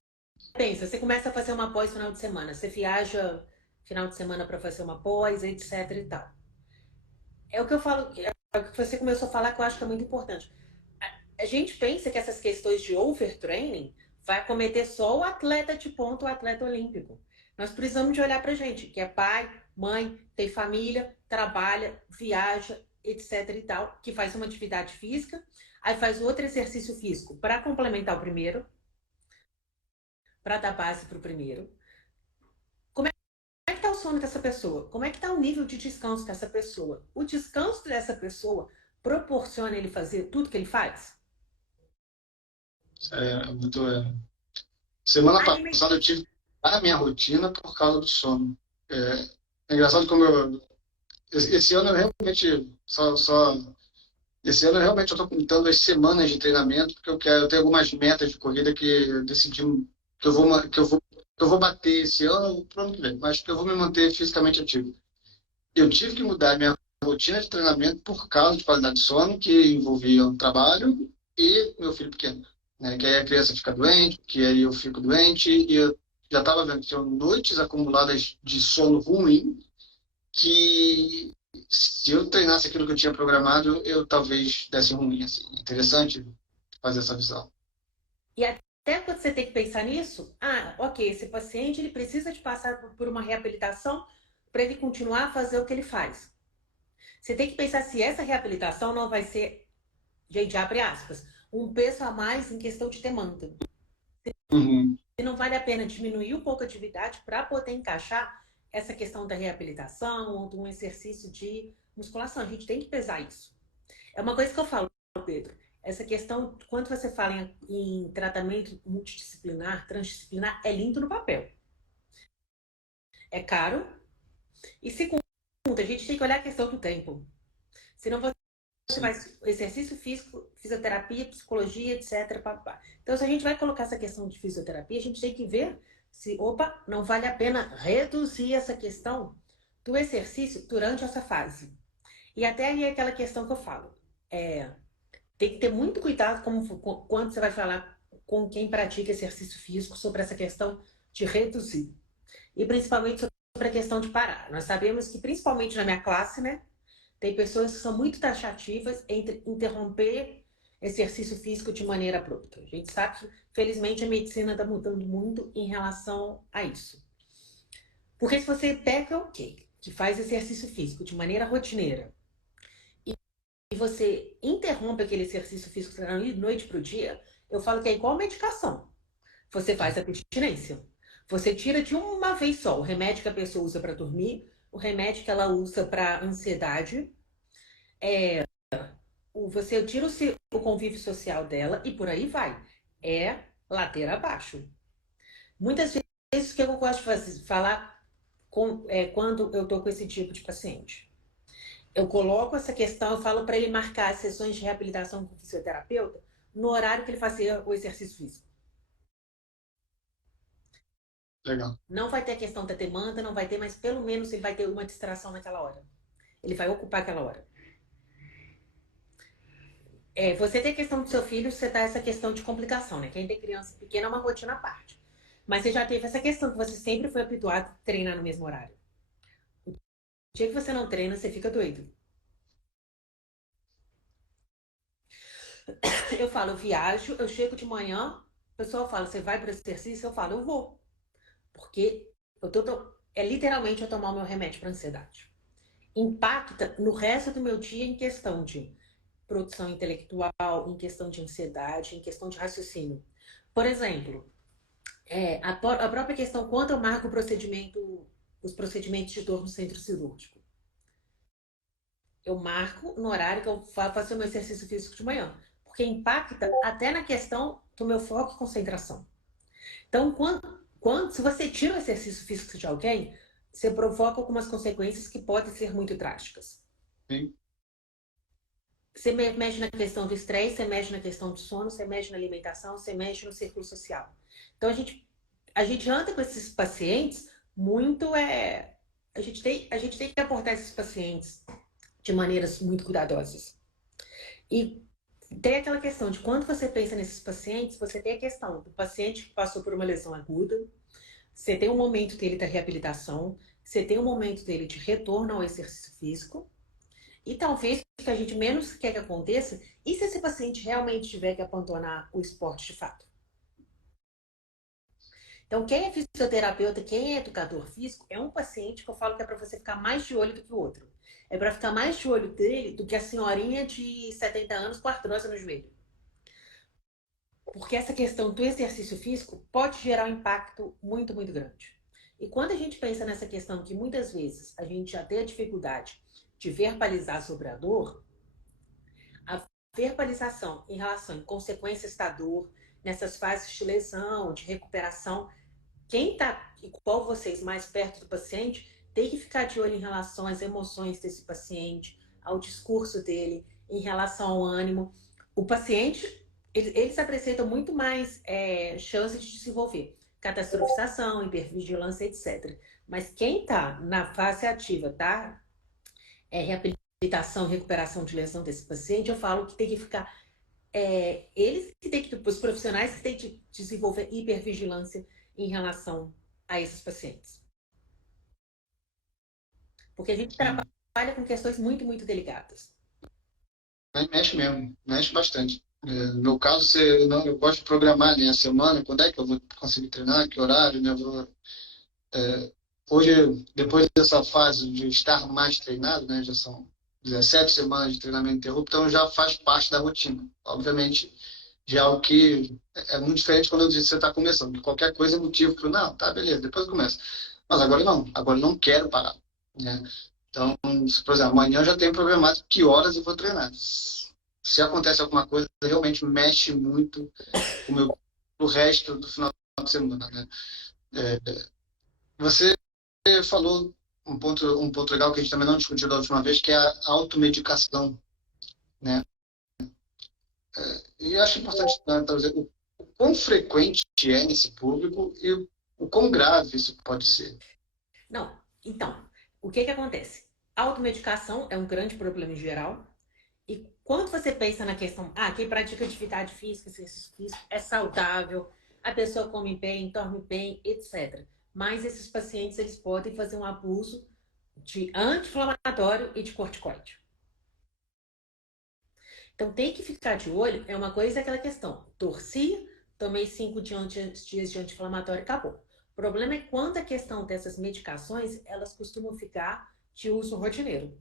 pensa, você começa a fazer uma pós final de semana, você viaja final de semana para fazer uma pós, etc e tal. É o que eu falo, é o que você começou a falar que eu acho que é muito importante. A gente pensa que essas questões de overtraining vai cometer só o atleta de ponta, o atleta olímpico. Nós precisamos de olhar pra gente, que é pai, mãe, tem família, trabalha, viaja, etc e tal, que faz uma atividade física, aí faz outro exercício físico para complementar o primeiro, para dar base para o primeiro. Como é que está o sono dessa pessoa? Como é que está o nível de descanso dessa pessoa? O descanso dessa pessoa proporciona ele fazer tudo que ele faz? É muito. Semana Aliment... passada eu tive a minha rotina por causa do sono. É, é engraçado como esse ano eu realmente esse ano realmente eu estou contando as semanas de treinamento porque eu tenho algumas metas de corrida que eu decidi que eu vou bater esse ano para o ano que vem, mas que eu vou me manter fisicamente ativo. Eu tive que mudar minha rotina de treinamento por causa de qualidade de sono, que envolvia o trabalho e meu filho pequeno, né? Que aí a criança fica doente, que aí eu fico doente, e eu já estava vendo que tinham noites acumuladas de sono ruim, que se eu treinasse aquilo que eu tinha programado, eu talvez desse ruim, assim. É interessante fazer essa visão. E até quando você tem que pensar nisso, ok, esse paciente ele precisa de passar por uma reabilitação para ele continuar a fazer o que ele faz. Você tem que pensar se essa reabilitação não vai ser, gente, abre aspas, um peso a mais em questão de demanda. Uhum. E não vale a pena diminuir um pouco a atividade para poder encaixar essa questão da reabilitação ou de um exercício de musculação. A gente tem que pesar isso. É uma coisa que eu falo, Pedro. Essa questão, quando você fala em tratamento multidisciplinar, transdisciplinar, é lindo no papel. É caro. E segundo, a gente tem que olhar a questão do tempo. Senão você Sim. faz exercício físico, fisioterapia, psicologia, etc. Papá. Então, se a gente vai colocar essa questão de fisioterapia, a gente tem que ver se, opa, não vale a pena reduzir essa questão do exercício durante essa fase. E até ali é aquela questão que eu falo. Tem que ter muito cuidado quando você vai falar com quem pratica exercício físico sobre essa questão de reduzir. E principalmente sobre a questão de parar. Nós sabemos que, principalmente na minha classe, né? Tem pessoas que são muito taxativas entre interromper exercício físico de maneira abrupta. A gente sabe que, felizmente, a medicina está mudando muito em relação a isso. Porque se você pega que faz exercício físico de maneira rotineira, e você interrompe aquele exercício físico de noite para o dia, eu falo que é igual medicação. Você faz a abstinência. Você tira de uma vez só o remédio que a pessoa usa para dormir, o remédio que ela usa para ansiedade, você tira o convívio social dela e por aí vai. É ladeira abaixo. Muitas vezes o que eu gosto de falar quando eu estou com esse tipo de paciente. Eu coloco essa questão, eu falo para ele marcar as sessões de reabilitação com o fisioterapeuta no horário que ele fazia o exercício físico. Legal. Não vai ter a questão da demanda, não vai ter, mas pelo menos ele vai ter uma distração naquela hora. Ele vai ocupar aquela hora. Você tem a questão do seu filho, você tá essa questão de complicação, né? Quem tem criança pequena é uma rotina à parte. Mas você já teve essa questão que você sempre foi habituado a treinar no mesmo horário. O dia que você não treina, você fica doido. Eu falo, eu viajo, eu chego de manhã, o pessoal fala, você vai para esse exercício? Eu falo, eu vou. Porque é literalmente eu tomar o meu remédio para ansiedade. Impacta no resto do meu dia em questão de produção intelectual, em questão de ansiedade, em questão de raciocínio. Por exemplo, a própria questão quando eu marco os procedimentos de dor no centro cirúrgico. Eu marco no horário que eu faço o meu exercício físico de manhã, porque impacta até na questão do meu foco e concentração. Então, se você tira o exercício físico de alguém, você provoca algumas consequências que podem ser muito drásticas. Sim. Você mexe na questão do estresse, você mexe na questão do sono, você mexe na alimentação, você mexe no círculo social. Então, a gente anda com esses pacientes muito. A gente tem que abordar esses pacientes de maneiras muito cuidadosas. E tem aquela questão de quando você pensa nesses pacientes, você tem a questão do paciente que passou por uma lesão aguda, você tem um momento dele da reabilitação, você tem um momento dele de retorno ao exercício físico, e talvez o que a gente menos quer que aconteça, e se esse paciente realmente tiver que abandonar o esporte de fato? Então, quem é fisioterapeuta, quem é educador físico, é um paciente que eu falo que é para você ficar mais de olho do que o outro. É para ficar mais de olho dele do que a senhorinha de 70 anos com artrose no joelho. Porque essa questão do exercício físico pode gerar um impacto muito, muito grande. E quando a gente pensa nessa questão que muitas vezes a gente já tem a dificuldade de verbalizar sobre a dor, a verbalização em relação a consequências da dor, nessas fases de lesão, de recuperação, quem está, igual vocês, mais perto do paciente, tem que ficar de olho em relação às emoções desse paciente, ao discurso dele, em relação ao ânimo. O paciente, eles apresentam muito mais chances de desenvolver catastrofização, hipervigilância, etc. Mas quem está na fase ativa, tá? Reabilitação e recuperação de lesão desse paciente, eu falo que tem que ficar. Eles que tem que, os profissionais que têm que desenvolver hipervigilância em relação a esses pacientes. Porque a gente trabalha com questões muito, muito delicadas. Mexe mesmo, mexe bastante. No meu caso, eu gosto de programar, né, a semana, quando é que eu vou conseguir treinar, que horário, né? Hoje, depois dessa fase de estar mais treinado, né, já são 17 semanas de treinamento interrupto, então já faz parte da rotina. Obviamente, já é o que é muito diferente quando você está começando, porque qualquer coisa é motivo para, não, tá, beleza, depois começa. Mas agora eu não quero parar, né? Então, por exemplo, amanhã eu já tenho programado que horas eu vou treinar. Se acontece alguma coisa, realmente mexe muito com o resto do final de semana, né? Você falou um ponto legal que a gente também não discutiu da última vez, que é a automedicação, né? E acho importante trazer o quão frequente é nesse público e o quão grave isso pode ser. Não, então, o que acontece? A automedicação é um grande problema em geral. E quando você pensa na questão, quem pratica atividade física, exercício físico, é saudável, a pessoa come bem, dorme bem, etc. Mas esses pacientes, eles podem fazer um abuso de anti-inflamatório e de corticoide. Então tem que ficar de olho, é uma coisa, é aquela questão, torci, tomei 5 dias de anti-inflamatório e acabou. O problema é quando a questão dessas medicações, elas costumam ficar de uso rotineiro.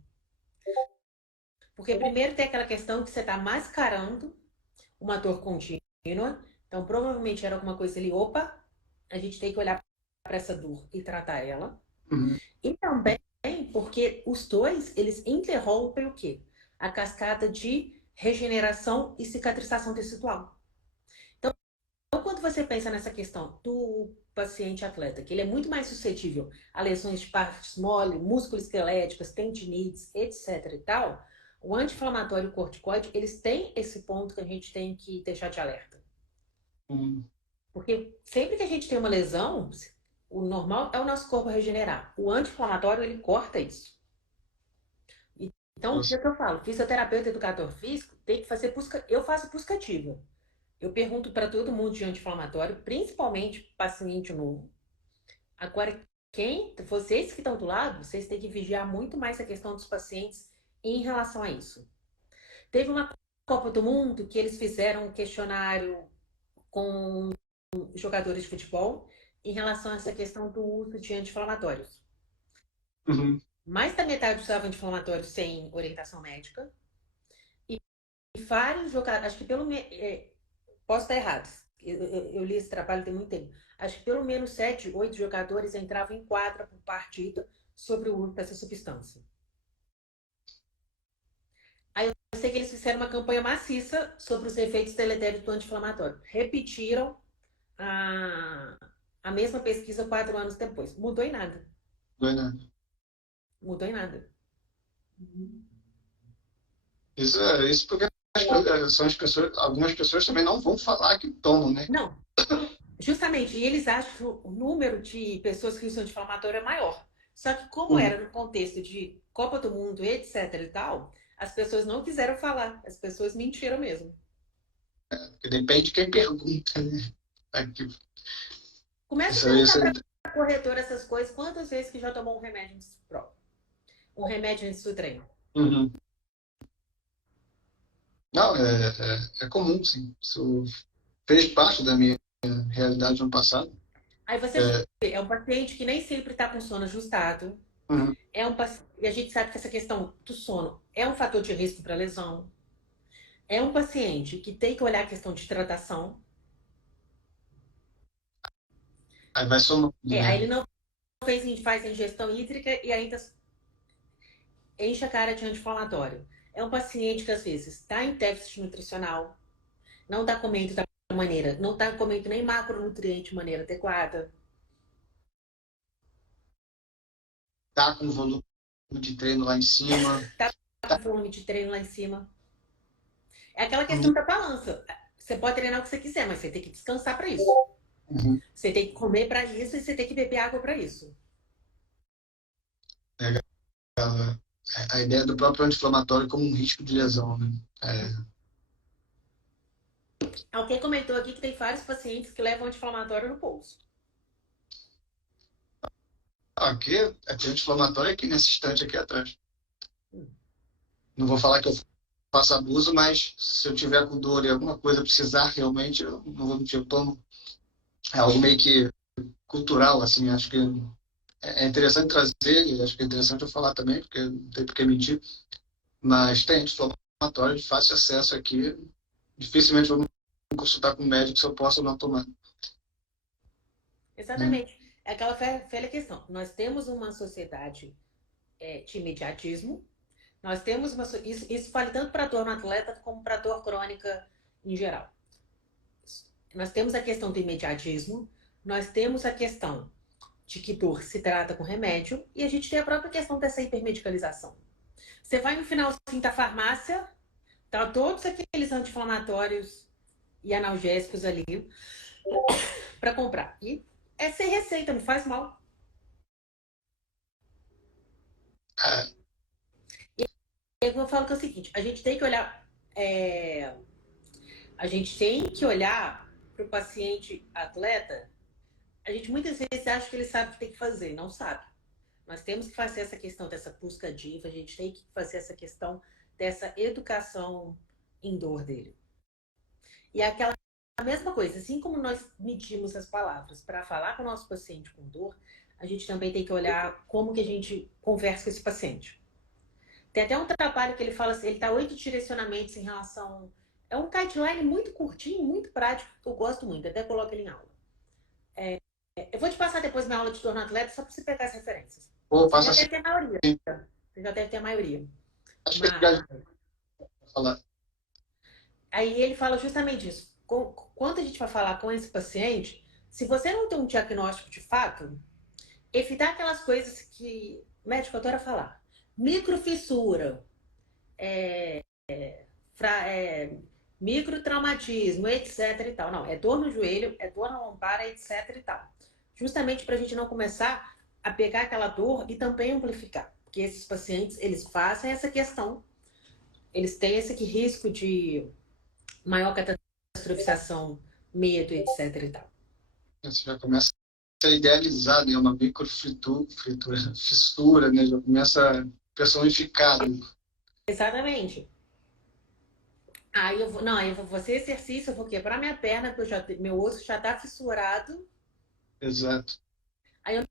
Porque primeiro tem aquela questão que você está mascarando uma dor contínua, então provavelmente era alguma coisa ali, opa, a gente tem que olhar para essa dor e tratar ela. Uhum. E também porque os dois, eles interrompem o quê? A cascada de regeneração e cicatrização tecidual. Então, quando você pensa nessa questão do paciente atleta, que ele é muito mais suscetível a lesões de partes mole, músculo-esqueléticas, tendinites, etc e tal, o anti-inflamatório e o corticoide, eles têm esse ponto que a gente tem que deixar de alerta. Porque sempre que a gente tem uma lesão, o normal é o nosso corpo regenerar. O anti-inflamatório, ele corta isso. Então, o que eu falo? Fisioterapeuta, educador físico, tem que fazer busca. Eu faço busca ativa. Eu pergunto para todo mundo de anti-inflamatório, principalmente paciente novo. Agora, vocês que estão do lado, vocês têm que vigiar muito mais a questão dos pacientes em relação a isso. Teve uma Copa do Mundo que eles fizeram um questionário com jogadores de futebol em relação a essa questão do uso de anti-inflamatórios. Uhum. Mais da metade usava anti-inflamatórios sem orientação médica. E vários jogadores, acho que posso estar errado, eu li esse trabalho tem muito tempo. Acho que pelo menos 7, 8 jogadores entravam em quadra por partida sobre o uso dessa substância. Aí eu sei que eles fizeram uma campanha maciça sobre os efeitos deletérios do anti-inflamatório. Repetiram a mesma pesquisa 4 anos depois. Mudou em nada. Mudou em nada. Isso porque são as pessoas, algumas pessoas também não vão falar que tomam, né? Não, justamente, e eles acham que o número de pessoas que usam anti-inflamatório é maior. Só que como era no contexto de Copa do Mundo, etc e tal, as pessoas não quiseram falar, as pessoas mentiram mesmo. Porque depende de quem pergunta, né? Começa a perguntar para a corretora essas coisas, quantas vezes que já tomou um remédio antes do prova? Um remédio antes do treino? Uhum. Não, é comum, sim. Isso fez parte da minha realidade no passado. Aí você vê, é um paciente que nem sempre está com sono ajustado. Uhum. E a gente sabe que essa questão do sono é um fator de risco para lesão. É um paciente que tem que olhar a questão de hidratação. Aí vai somando, né? Aí ele não faz ingestão hídrica e ainda enche a cara de anti-inflamatório. É um paciente que às vezes está em déficit nutricional, não está comendo, está maneira, não está comendo nem macronutriente de maneira adequada. Tá com volume de treino lá em cima. Tá com volume de treino lá em cima. É aquela questão da balança. Você pode treinar o que você quiser, mas você tem que descansar para isso. Uhum. Você tem que comer para isso e você tem que beber água para isso. Legal. A ideia do próprio anti-inflamatório como um risco de lesão, né? Alguém comentou aqui que tem vários pacientes que levam anti-inflamatório no bolso. Aqui, anti-inflamatório é aqui nesse estante aqui atrás. Não vou falar que eu faço abuso, mas se eu tiver com dor e alguma coisa precisar realmente, eu não vou mentir, eu tomo. É algo meio que cultural, assim, acho que é interessante trazer, e acho que é interessante eu falar também, porque não tem por que mentir, mas tem anti-inflamatório de fácil acesso aqui, dificilmente vou me consultar com um médico se eu posso ou não tomar. Né? Exatamente. É aquela velha questão. Nós temos uma sociedade de imediatismo. Nós temos isso vale tanto para dor no atleta como para dor crônica em geral. Nós temos a questão do imediatismo, nós temos a questão de que dor se trata com remédio e a gente tem a própria questão dessa hipermedicalização. Você vai no finalzinho da farmácia, tá todos aqueles anti-inflamatórios e analgésicos ali para comprar. E é sem receita, não faz mal. É, Eu falo que é o seguinte, a gente tem que olhar, a gente tem que olhar para o paciente atleta. A gente muitas vezes acha que ele sabe o que tem que fazer, não sabe. Nós temos que fazer essa questão dessa busca diva, a gente tem que fazer essa questão dessa educação em dor dele. E aquela a mesma coisa, assim como nós medimos as palavras para falar com o nosso paciente com dor, a gente também tem que olhar como que a gente conversa com esse paciente. Tem até um trabalho que ele fala assim, ele dá 8 direcionamentos em relação... É um guideline muito curtinho, muito prático, que eu gosto muito, até coloco ele em aula. Eu vou te passar depois minha aula de dor no atleta, só para você pegar as referências. ou Você passa já assim, deve ter a maioria. Você já deve ter a maioria. acho que Mas já falar. aí ele fala justamente isso. Quando a gente vai falar com esse paciente, se você não tem um diagnóstico de fato, evitar aquelas coisas que o médico adora falar. Microfissura, fra, é, microtraumatismo, etc e tal. Não, é dor no joelho, é dor na lombar, etc e tal. Justamente para a gente não começar a pegar aquela dor e também amplificar. Porque esses pacientes, eles fazem essa questão, eles têm esse risco de maior catastrofização, medo, etc e tal. Você já começa a idealizar, né, uma fissura, né, já começa personificado. Exatamente. Aí eu vou, não, aí eu vou fazer exercício, eu vou quebrar minha perna, porque meu osso já está fissurado. Exato. Aí eu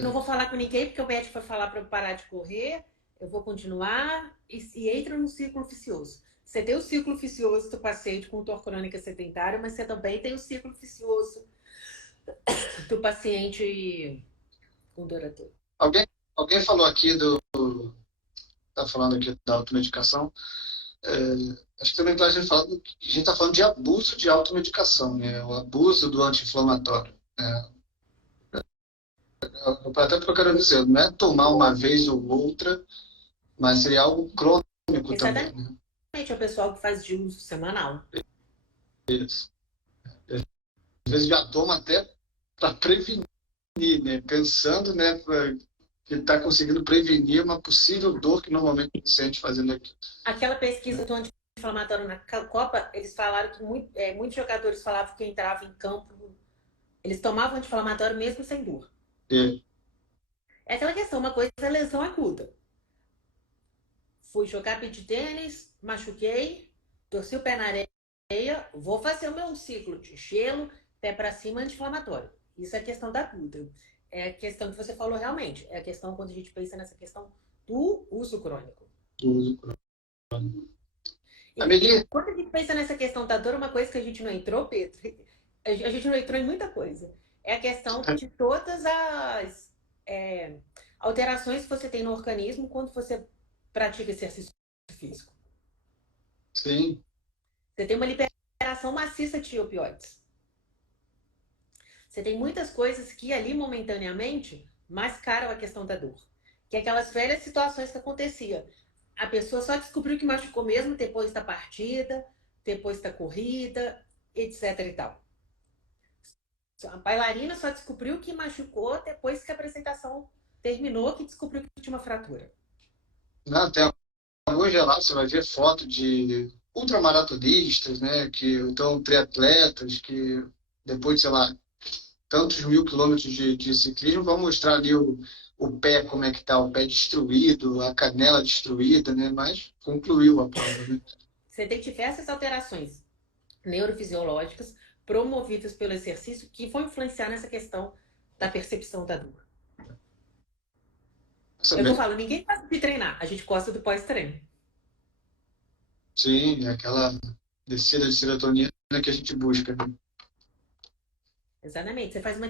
não vou falar com ninguém, porque o médico vai falar para eu parar de correr, eu vou continuar e entra num ciclo vicioso. Você tem o ciclo vicioso do paciente com dor crônica sedentária, mas você também tem o ciclo vicioso do paciente com dor à toa. Alguém, alguém falou aqui tá falando aqui da automedicação. É, acho que também a gente falando, a gente está falando de abuso de automedicação, né? O abuso do anti-inflamatório. Né? Até porque eu quero dizer, não é tomar uma vez ou outra, mas seria algo crônico também, Exatamente, né? é o pessoal que faz de uso semanal. Isso. Às vezes já toma até para prevenir, né? Pensando, né, que está conseguindo prevenir uma possível dor que normalmente a gente sente fazendo aquilo. Aquela pesquisa do anti-inflamatório na Copa, eles falaram que muitos jogadores falavam que entravam em campo, eles tomavam anti-inflamatório mesmo sem dor. É, É aquela questão, uma coisa é lesão aguda. Fui jogar beach tênis, machuquei, torci o pé na areia, vou fazer o meu ciclo de gelo, pé para cima, anti-inflamatório. Isso é questão da aguda. É a questão que você falou realmente. É a questão quando a gente pensa nessa questão do uso crônico. uso. E quando a gente pensa nessa questão da dor, uma coisa que a gente não entrou, Pedro, a gente não entrou em muita coisa. É a questão de todas as alterações que você tem no organismo quando você pratica exercício físico. Sim. Você tem uma liberação liberação maciça de opioides. Você tem muitas coisas que ali momentaneamente mascaram a questão da dor. Que é aquelas velhas situações que acontecia. A pessoa só descobriu que machucou mesmo depois da partida, depois da corrida, etc e tal. A bailarina só descobriu que machucou depois que a apresentação terminou, que descobriu que tinha uma fratura. Não, tem alguns relatos, você vai ver foto de ultramaratonistas, né, que então triatletas que depois de, sei lá, tantos mil quilômetros de ciclismo vão mostrar ali o pé, como é que tá, o pé destruído, a canela destruída, né, mas concluiu a prova, né? Você tem diversas alterações neurofisiológicas promovidas pelo exercício que vão influenciar nessa questão da percepção da dor. É o que eu falo, ninguém gosta de treinar, a gente gosta do pós-treino. Sim, é aquela descida de serotonina que a gente busca, né? Exatamente. Você faz uma.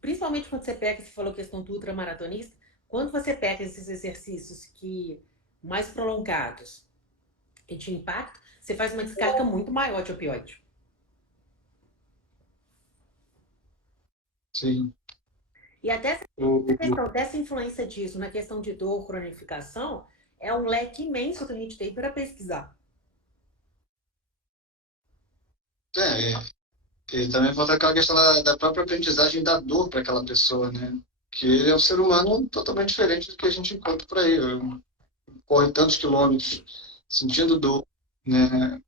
Principalmente quando você pega, você falou questão do ultramaratonista, quando você pega esses exercícios que mais prolongados e de impacto, você faz uma descarga muito maior de opioide. Sim. E até essa questão dessa influência disso na questão de dor, cronificação, é um leque imenso que a gente tem para pesquisar. É, e também volta aquela questão da própria aprendizagem da dor para aquela pessoa, né? Que ele é um ser humano totalmente diferente do que a gente encontra por aí. Corre tantos quilômetros sentindo dor, né?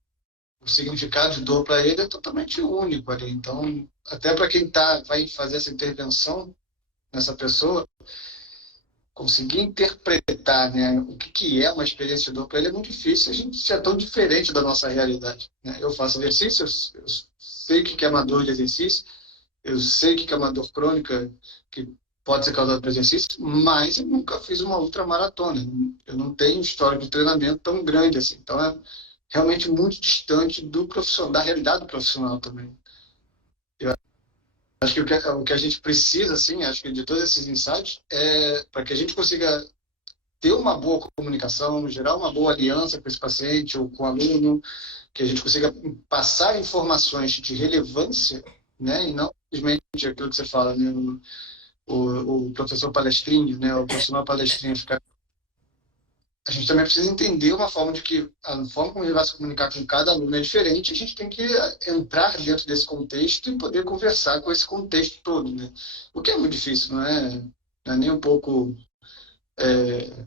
O significado de dor para ele é totalmente único ali. Então, até para quem vai fazer essa intervenção nessa pessoa, conseguir interpretar, né, o que é uma experiência de dor para ele é muito difícil. A gente é tão diferente da nossa realidade, né? Eu faço exercícios, eu sei o que é uma dor de exercício, eu sei o que é uma dor crônica que pode ser causada por exercício, mas eu nunca fiz uma ultramaratona. Eu não tenho histórico de treinamento tão grande assim. Então é realmente muito distante do profissional, da realidade do profissional também. Eu acho que o que a gente precisa, assim, acho que de todos esses insights, é para que a gente consiga ter uma boa comunicação, gerar uma boa aliança com esse paciente ou com o aluno, que a gente consiga passar informações de relevância, né, e não simplesmente aquilo que você fala, né, o professor palestrinho, né, o profissional palestrinho ficar. A gente também precisa entender uma forma de que a forma como ele vai se comunicar com cada aluno é diferente. A gente tem que entrar dentro desse contexto e poder conversar com esse contexto todo, né? O que é muito difícil, não é nem um pouco. é,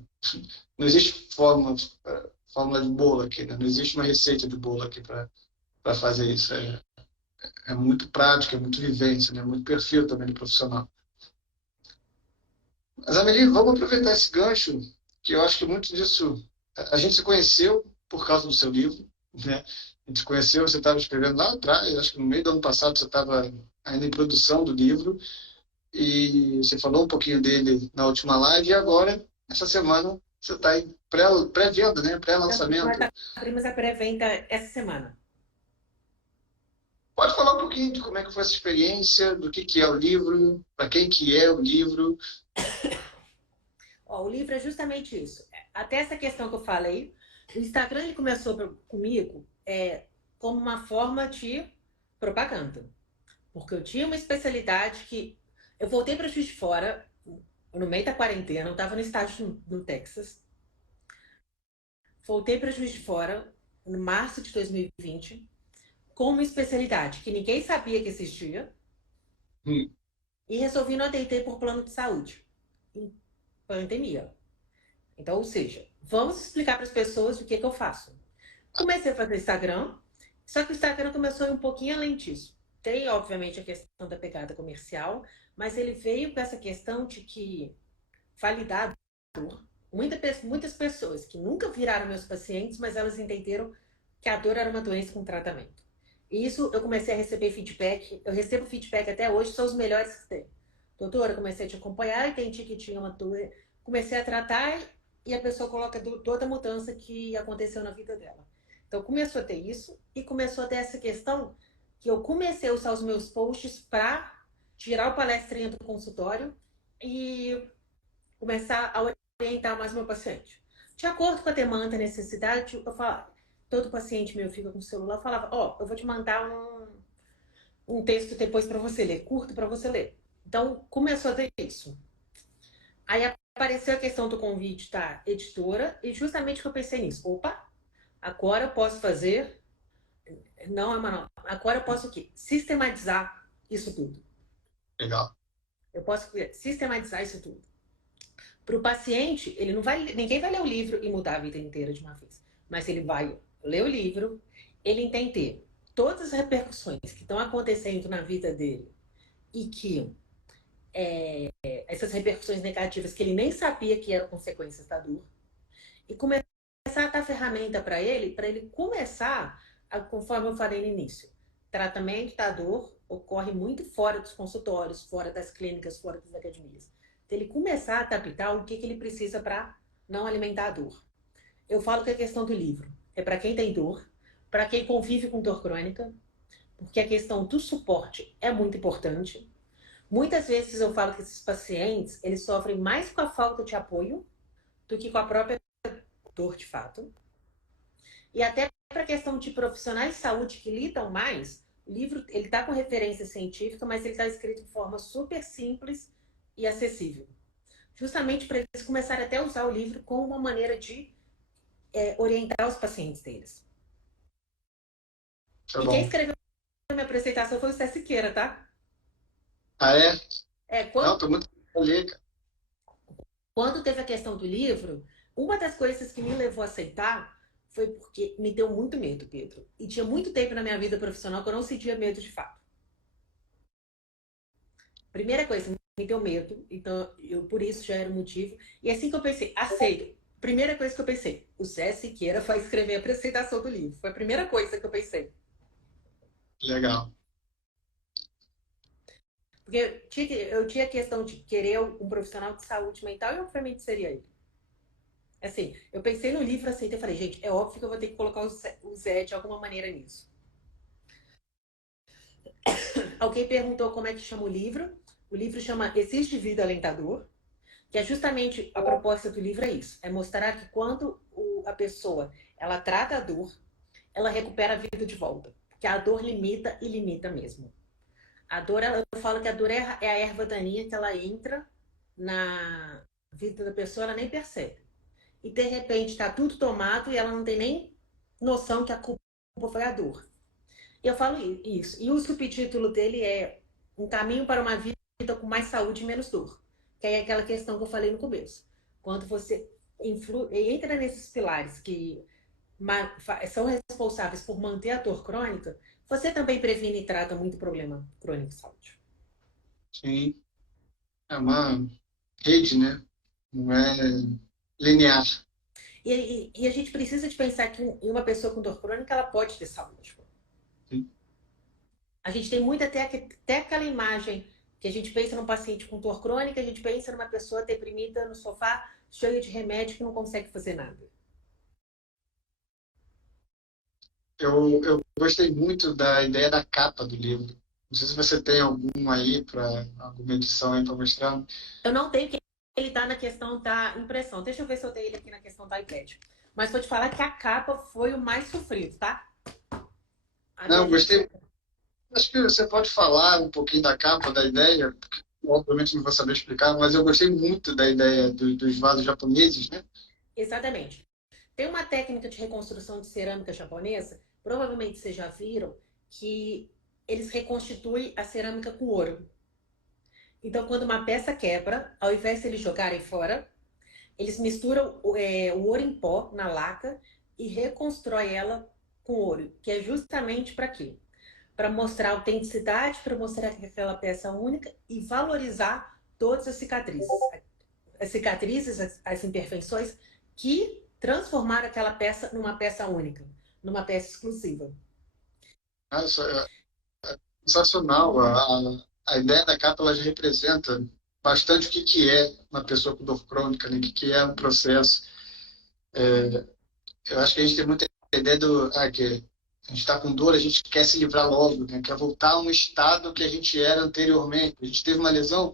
não existe fórmula de bolo aqui, né? Não existe uma receita de bolo aqui para fazer isso. É muito prática, é muito vivência, né? Muito perfil também do profissional. Mas, Amelie, vamos aproveitar esse gancho, que eu acho que muito disso. A gente se conheceu por causa do seu livro, né? A gente se conheceu, você estava escrevendo lá atrás, acho que no meio do ano passado você estava ainda em produção do livro, e você falou um pouquinho dele na última live, e agora, essa semana, você está em pré-venda, né? Pré-lançamento. Abrimos a pré-venda essa semana. Pode falar um pouquinho de como é que foi essa experiência, do que é o livro, para quem que é o livro. Ó, o livro é justamente isso. Até essa questão que eu falei, o Instagram ele começou comigo como uma forma de propaganda. Porque eu tinha uma especialidade que... Eu voltei para Juiz de Fora, no meio da quarentena, eu estava no estágio no Texas. Voltei para Juiz de Fora, em março de 2020, com uma especialidade que ninguém sabia que existia. E resolvi não atender por plano de saúde, em pandemia. Então, ou seja, vamos explicar para as pessoas o que eu faço. Comecei a fazer Instagram, só que o Instagram começou um pouquinho além disso. Tem, obviamente, a questão da pegada comercial, mas ele veio com essa questão de que validar a dor. Muitas pessoas que nunca viraram meus pacientes, mas elas entenderam que a dor era uma doença com tratamento. E isso eu comecei a receber feedback, eu recebo feedback até hoje, são os melhores que tem. Doutora, eu comecei a te acompanhar, entendi que tinha uma dor, comecei a tratar e a pessoa coloca toda a mudança que aconteceu na vida dela. Então começou a ter isso e começou a ter essa questão que eu comecei a usar os meus posts para tirar o palestrinha do consultório e começar a orientar mais meu paciente. De acordo com a demanda e necessidade, eu falo, todo paciente meu fica com o celular, eu falava, ó, eu vou te mandar um texto depois para você ler, curto para você ler. Então, começou a ter isso. Aí apareceu a questão do convite da editora, e justamente que eu pensei nisso. Opa, agora eu posso fazer. Não, Emanuel, agora eu posso o quê? Sistematizar isso tudo. Legal. Eu posso sistematizar isso tudo. Para o paciente, ele não vai, ninguém vai ler o livro e mudar a vida inteira de uma vez. Mas ele vai ler o livro, ele entender todas as repercussões que estão acontecendo na vida dele e que essas repercussões negativas que ele nem sabia que eram consequências da dor, e começar a dar ferramenta para ele começar, conforme eu falei no início, tratamento da dor ocorre muito fora dos consultórios, fora das clínicas, fora das academias. Então, ele começar a adaptar o que ele precisa para não alimentar a dor. Eu falo que a questão do livro é para quem tem dor, para quem convive com dor crônica, porque a questão do suporte é muito importante. Muitas vezes eu falo que esses pacientes, eles sofrem mais com a falta de apoio do que com a própria dor de fato. E até para a questão de profissionais de saúde que lidam mais, o livro ele está com referência científica, mas ele está escrito de forma super simples e acessível. Justamente para eles começarem até a usar o livro como uma maneira de orientar os pacientes deles. Tá E quem bom. escreveu a minha apresentação foi o Cé Siqueira, tá? Ah, é? Não, Quando, tô muito feliz, cara. quando teve a questão do livro, uma das coisas que me levou a aceitar foi porque me deu muito medo, Pedro. E tinha muito tempo na minha vida profissional que eu não sentia medo de fato. Primeira coisa, me deu medo, então eu por isso já era o motivo. E assim que eu pensei, aceito. Primeira coisa que eu pensei, o Zé Siqueira vai escrever a apresentação do livro. Foi a primeira coisa que eu pensei. Legal. Porque eu tinha a questão de querer um profissional de saúde mental e obviamente seria ele. Assim, eu pensei no livro assim, eu falei, gente, é óbvio que eu vou ter que colocar o Zé de alguma maneira nisso. Alguém perguntou como é que chama o livro. O livro chama Existe Vida Alentador, que é justamente a proposta do livro é isso, é mostrar que quando a pessoa ela trata a dor, ela recupera a vida de volta, porque a dor limita e limita mesmo. A dor, eu falo que a dor é a erva daninha que ela entra na vida da pessoa, ela nem percebe. E de repente está tudo tomado e ela não tem nem noção que a culpa foi a dor. E eu falo isso. E o subtítulo dele é Um Caminho para uma Vida com Mais Saúde e Menos Dor. Que é aquela questão que eu falei no começo. Quando você entra nesses pilares que são responsáveis por manter a dor crônica, você também previne e trata muito problema crônico de saúde. Sim. É uma rede, né? Não é linear. E a gente precisa de pensar que uma pessoa com dor crônica ela pode ter saúde. Sim. A gente tem muito até aquela imagem que a gente pensa num paciente com dor crônica, a gente pensa numa pessoa deprimida no sofá, cheia de remédio que não consegue fazer nada. Eu gostei muito da ideia da capa do livro. Não sei se você tem algum aí, alguma edição aí para mostrar. Eu não tenho que ele tá na questão da impressão. Deixa eu ver se eu tenho ele aqui na questão da iPad. Mas vou te falar que a capa foi o mais sofrido, tá? A Não, minha eu gente. gostei. Acho que você pode falar um pouquinho da capa, da ideia. Porque, obviamente não vou saber explicar, mas eu gostei muito da ideia dos vasos japoneses, né? Exatamente. Tem uma técnica de reconstrução de cerâmica japonesa, provavelmente vocês já viram, que eles reconstituem a cerâmica com ouro. Então, quando uma peça quebra, ao invés de eles jogarem fora, eles misturam o ouro em pó na laca e reconstrói ela com ouro, que é justamente para quê? Para mostrar autenticidade, para mostrar que aquela peça é única e valorizar todas as cicatrizes, as imperfeições que transformaram aquela peça numa peça única, numa peça exclusiva. Ah, isso é sensacional. A ideia da capa ela já representa bastante o que, que é uma pessoa com dor crônica, né? O que, que é um processo. Eu acho que a gente tem muita ideia que a gente está com dor, a gente quer se livrar logo, né? Quer voltar a um estado que a gente era anteriormente. A gente teve uma lesão,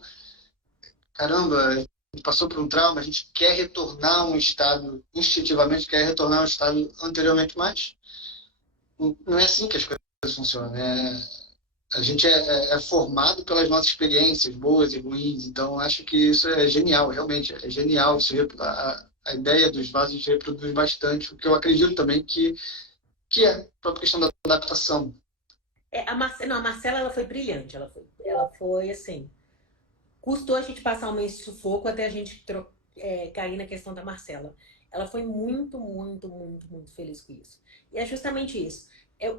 caramba, passou por um trauma, a gente quer retornar a um estado, instintivamente quer retornar a um estado anteriormente, mas não é assim que as coisas funcionam, né? A gente é formado pelas nossas experiências, boas e ruins, então acho que isso é genial, realmente, é genial. A ideia dos vasos reproduz bastante, o que eu acredito também que é a própria questão da adaptação. Não, a Marcela ela foi brilhante, ela foi assim. Custou a gente passar um mês de sufoco até a gente cair na questão da Marcela. Ela foi muito, muito, muito, muito feliz com isso. E é justamente isso.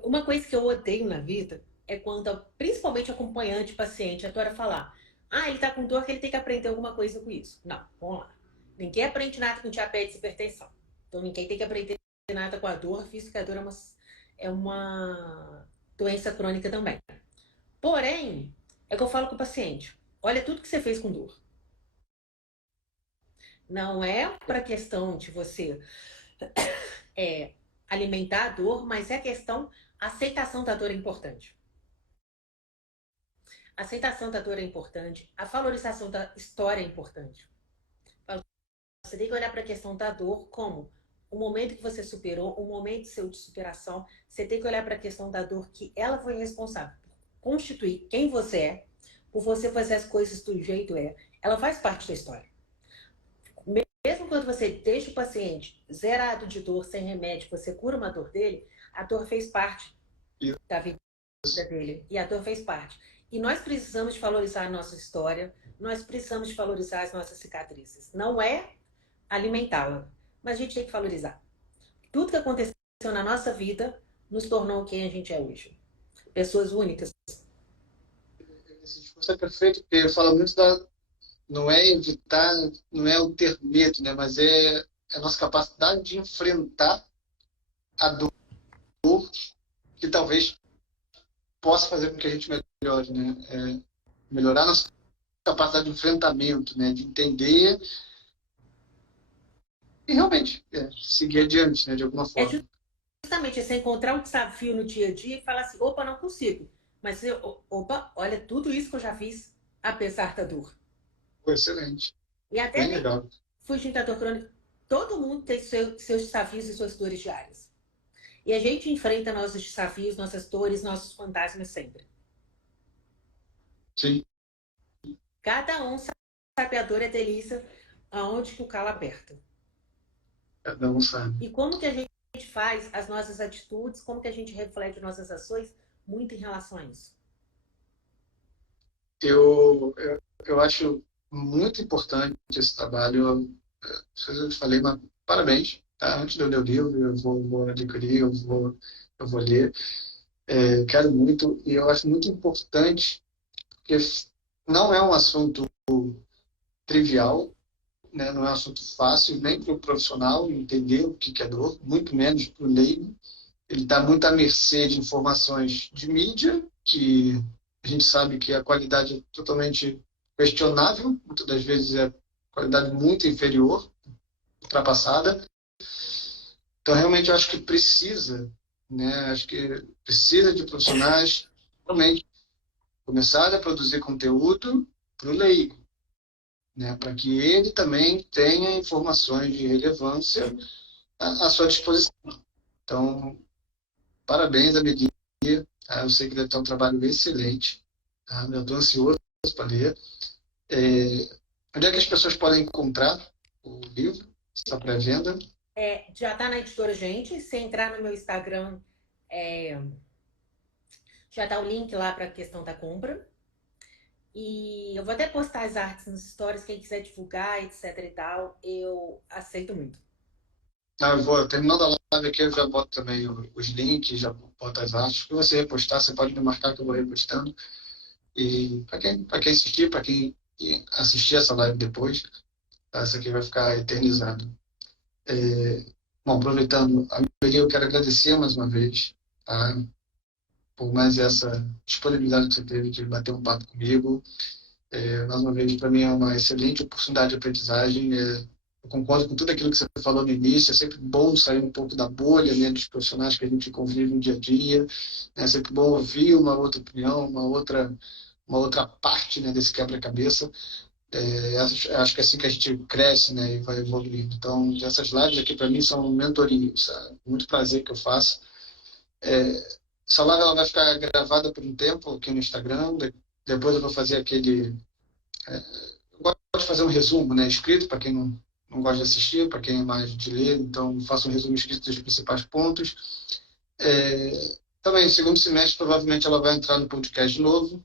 Uma coisa que eu odeio na vida é quando, principalmente acompanhante, paciente, adora falar: ah, ele tá com dor que ele tem que aprender alguma coisa com isso. Não, vamos lá. Ninguém aprende nada com diabetes e hipertensão. Então ninguém tem que aprender nada com a dor física. A dor é uma doença crônica também. Porém, é o que eu falo com o paciente. Olha tudo que você fez com dor. Não é para questão de você alimentar a dor, mas é questão, a aceitação da dor é importante. A aceitação da dor é importante, a valorização da história é importante. Você tem que olhar para a questão da dor como o momento que você superou, o momento seu de superação. Você tem que olhar para a questão da dor que ela foi responsável por constituir quem você é, por você fazer as coisas do jeito é. Ela faz parte da história. Mesmo quando você deixa o paciente zerado de dor, sem remédio, você cura uma dor dele, a dor fez parte da vida dele. E a dor fez parte. E nós precisamos de valorizar a nossa história, nós precisamos de valorizar as nossas cicatrizes. Não é alimentá-la, mas a gente tem que valorizar. Tudo que aconteceu na nossa vida nos tornou quem a gente é hoje. Pessoas únicas. Esse discurso é perfeito, porque fala muito da. Não é evitar, não é o ter medo, né? Mas é a nossa capacidade de enfrentar a dor que talvez possa fazer com que a gente melhore, né? Melhorar a nossa capacidade de enfrentamento, né? De entender e realmente seguir adiante, né? De alguma É forma. justamente você encontrar um desafio no dia a dia e falar assim: opa, não consigo. Mas, opa, olha tudo isso que eu já fiz, apesar da dor. Foi excelente. E até Bem nem legal. fugindo da dor crônica, todo mundo tem seus desafios e suas dores diárias. E a gente enfrenta nossos desafios, nossas dores, nossos fantasmas sempre. Sim, Cada um sabe a dor é delícia aonde que o calo aperta. cada um sabe. E como que a gente faz as nossas atitudes, como que a gente reflete nossas ações, muito em relação a isso. Eu acho muito importante esse trabalho. Eu falei, mas parabéns. Tá? Antes de eu ler o livro, vou adquirir, eu vou ler. Quero muito, e eu acho muito importante, porque não é um assunto trivial, né? Não é um assunto fácil, nem para o profissional entender o que é dor, muito menos para o leigo. Ele está muito à mercê de informações de mídia, que a gente sabe que a qualidade é totalmente questionável, muitas das vezes é qualidade muito inferior, ultrapassada. Então, realmente, eu acho que precisa, né? Acho que precisa de profissionais realmente começarem a produzir conteúdo para o leigo, né? Para que ele também tenha informações de relevância à sua disposição. Então, parabéns, Amelie. Eu sei que deve ter um trabalho excelente. Tá? Eu estou ansioso para ler. Onde é que as pessoas podem encontrar o livro? Está pré-venda? Já está na editora Gente. Se entrar no meu Instagram, já está o link lá para a questão da compra. E eu vou até postar as artes nos stories, quem quiser divulgar, etc e tal, eu aceito muito. Eu vou, terminando a live aqui, eu já boto também os links, já boto as artes. Se você repostar, você pode me marcar que eu vou repostando. E para quem assistir, para quem assistir essa live depois, tá? Essa aqui vai ficar eternizado. Bom, aproveitando, eu quero agradecer mais uma vez, tá? Por mais essa disponibilidade que você teve de bater um papo comigo. Mais uma vez, para mim é uma excelente oportunidade de aprendizagem. Eu concordo com tudo aquilo que você falou no início. É sempre bom sair um pouco da bolha, né, dos profissionais que a gente convive no dia a dia. É sempre bom ouvir uma outra opinião, uma outra parte, né, desse quebra-cabeça. Acho que é assim que a gente cresce, né, e vai evoluindo. Então, essas lives aqui para mim são mentoria, sabe? Muito prazer que eu faço. Essa live ela vai ficar gravada por um tempo aqui no Instagram. Depois eu vou fazer aquele. Eu gosto de fazer um resumo, né, escrito para quem não gosta de assistir, para quem é mais de ler. Então, faço um resumo escrito dos principais pontos. Também, no segundo semestre, provavelmente ela vai entrar no podcast de novo,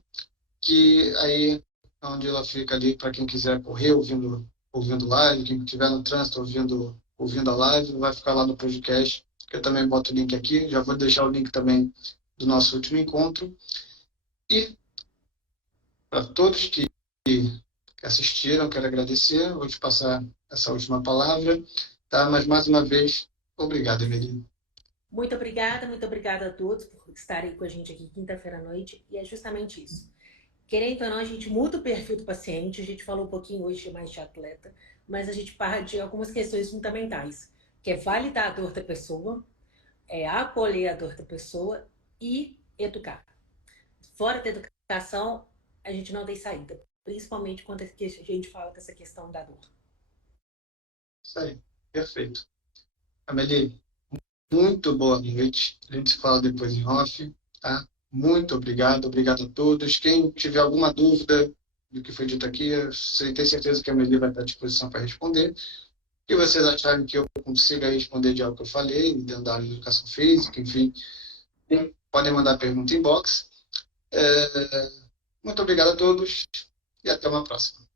que aí é onde ela fica ali para quem quiser correr ouvindo live, quem estiver no trânsito ouvindo a live, vai ficar lá no podcast, que eu também boto o link aqui, já vou deixar o link também do nosso último encontro. E para todos que assistiram, quero agradecer, vou te passar essa última palavra, tá? Mas mais uma vez, obrigado, Emeline. Muito obrigada a todos por estarem com a gente aqui quinta-feira à noite. E é justamente isso. Querendo ou não, a gente muda o perfil do paciente, a gente falou um pouquinho hoje mais de atleta, mas a gente parte de algumas questões fundamentais, que é validar a dor da pessoa, é acolher a dor da pessoa e educar. Fora da educação, a gente não tem saída, principalmente quando a gente fala dessa questão da dor. Isso aí, perfeito. Amelie, muito boa noite. A gente se fala depois em off, tá? Muito obrigado, obrigado a todos. Quem tiver alguma dúvida do que foi dito aqui, eu tenho certeza que a Amelie vai estar à disposição para responder. E vocês acharem que eu consiga responder de algo que eu falei, dentro da área de educação física, enfim, podem mandar pergunta em box. Muito obrigado a todos e até uma próxima.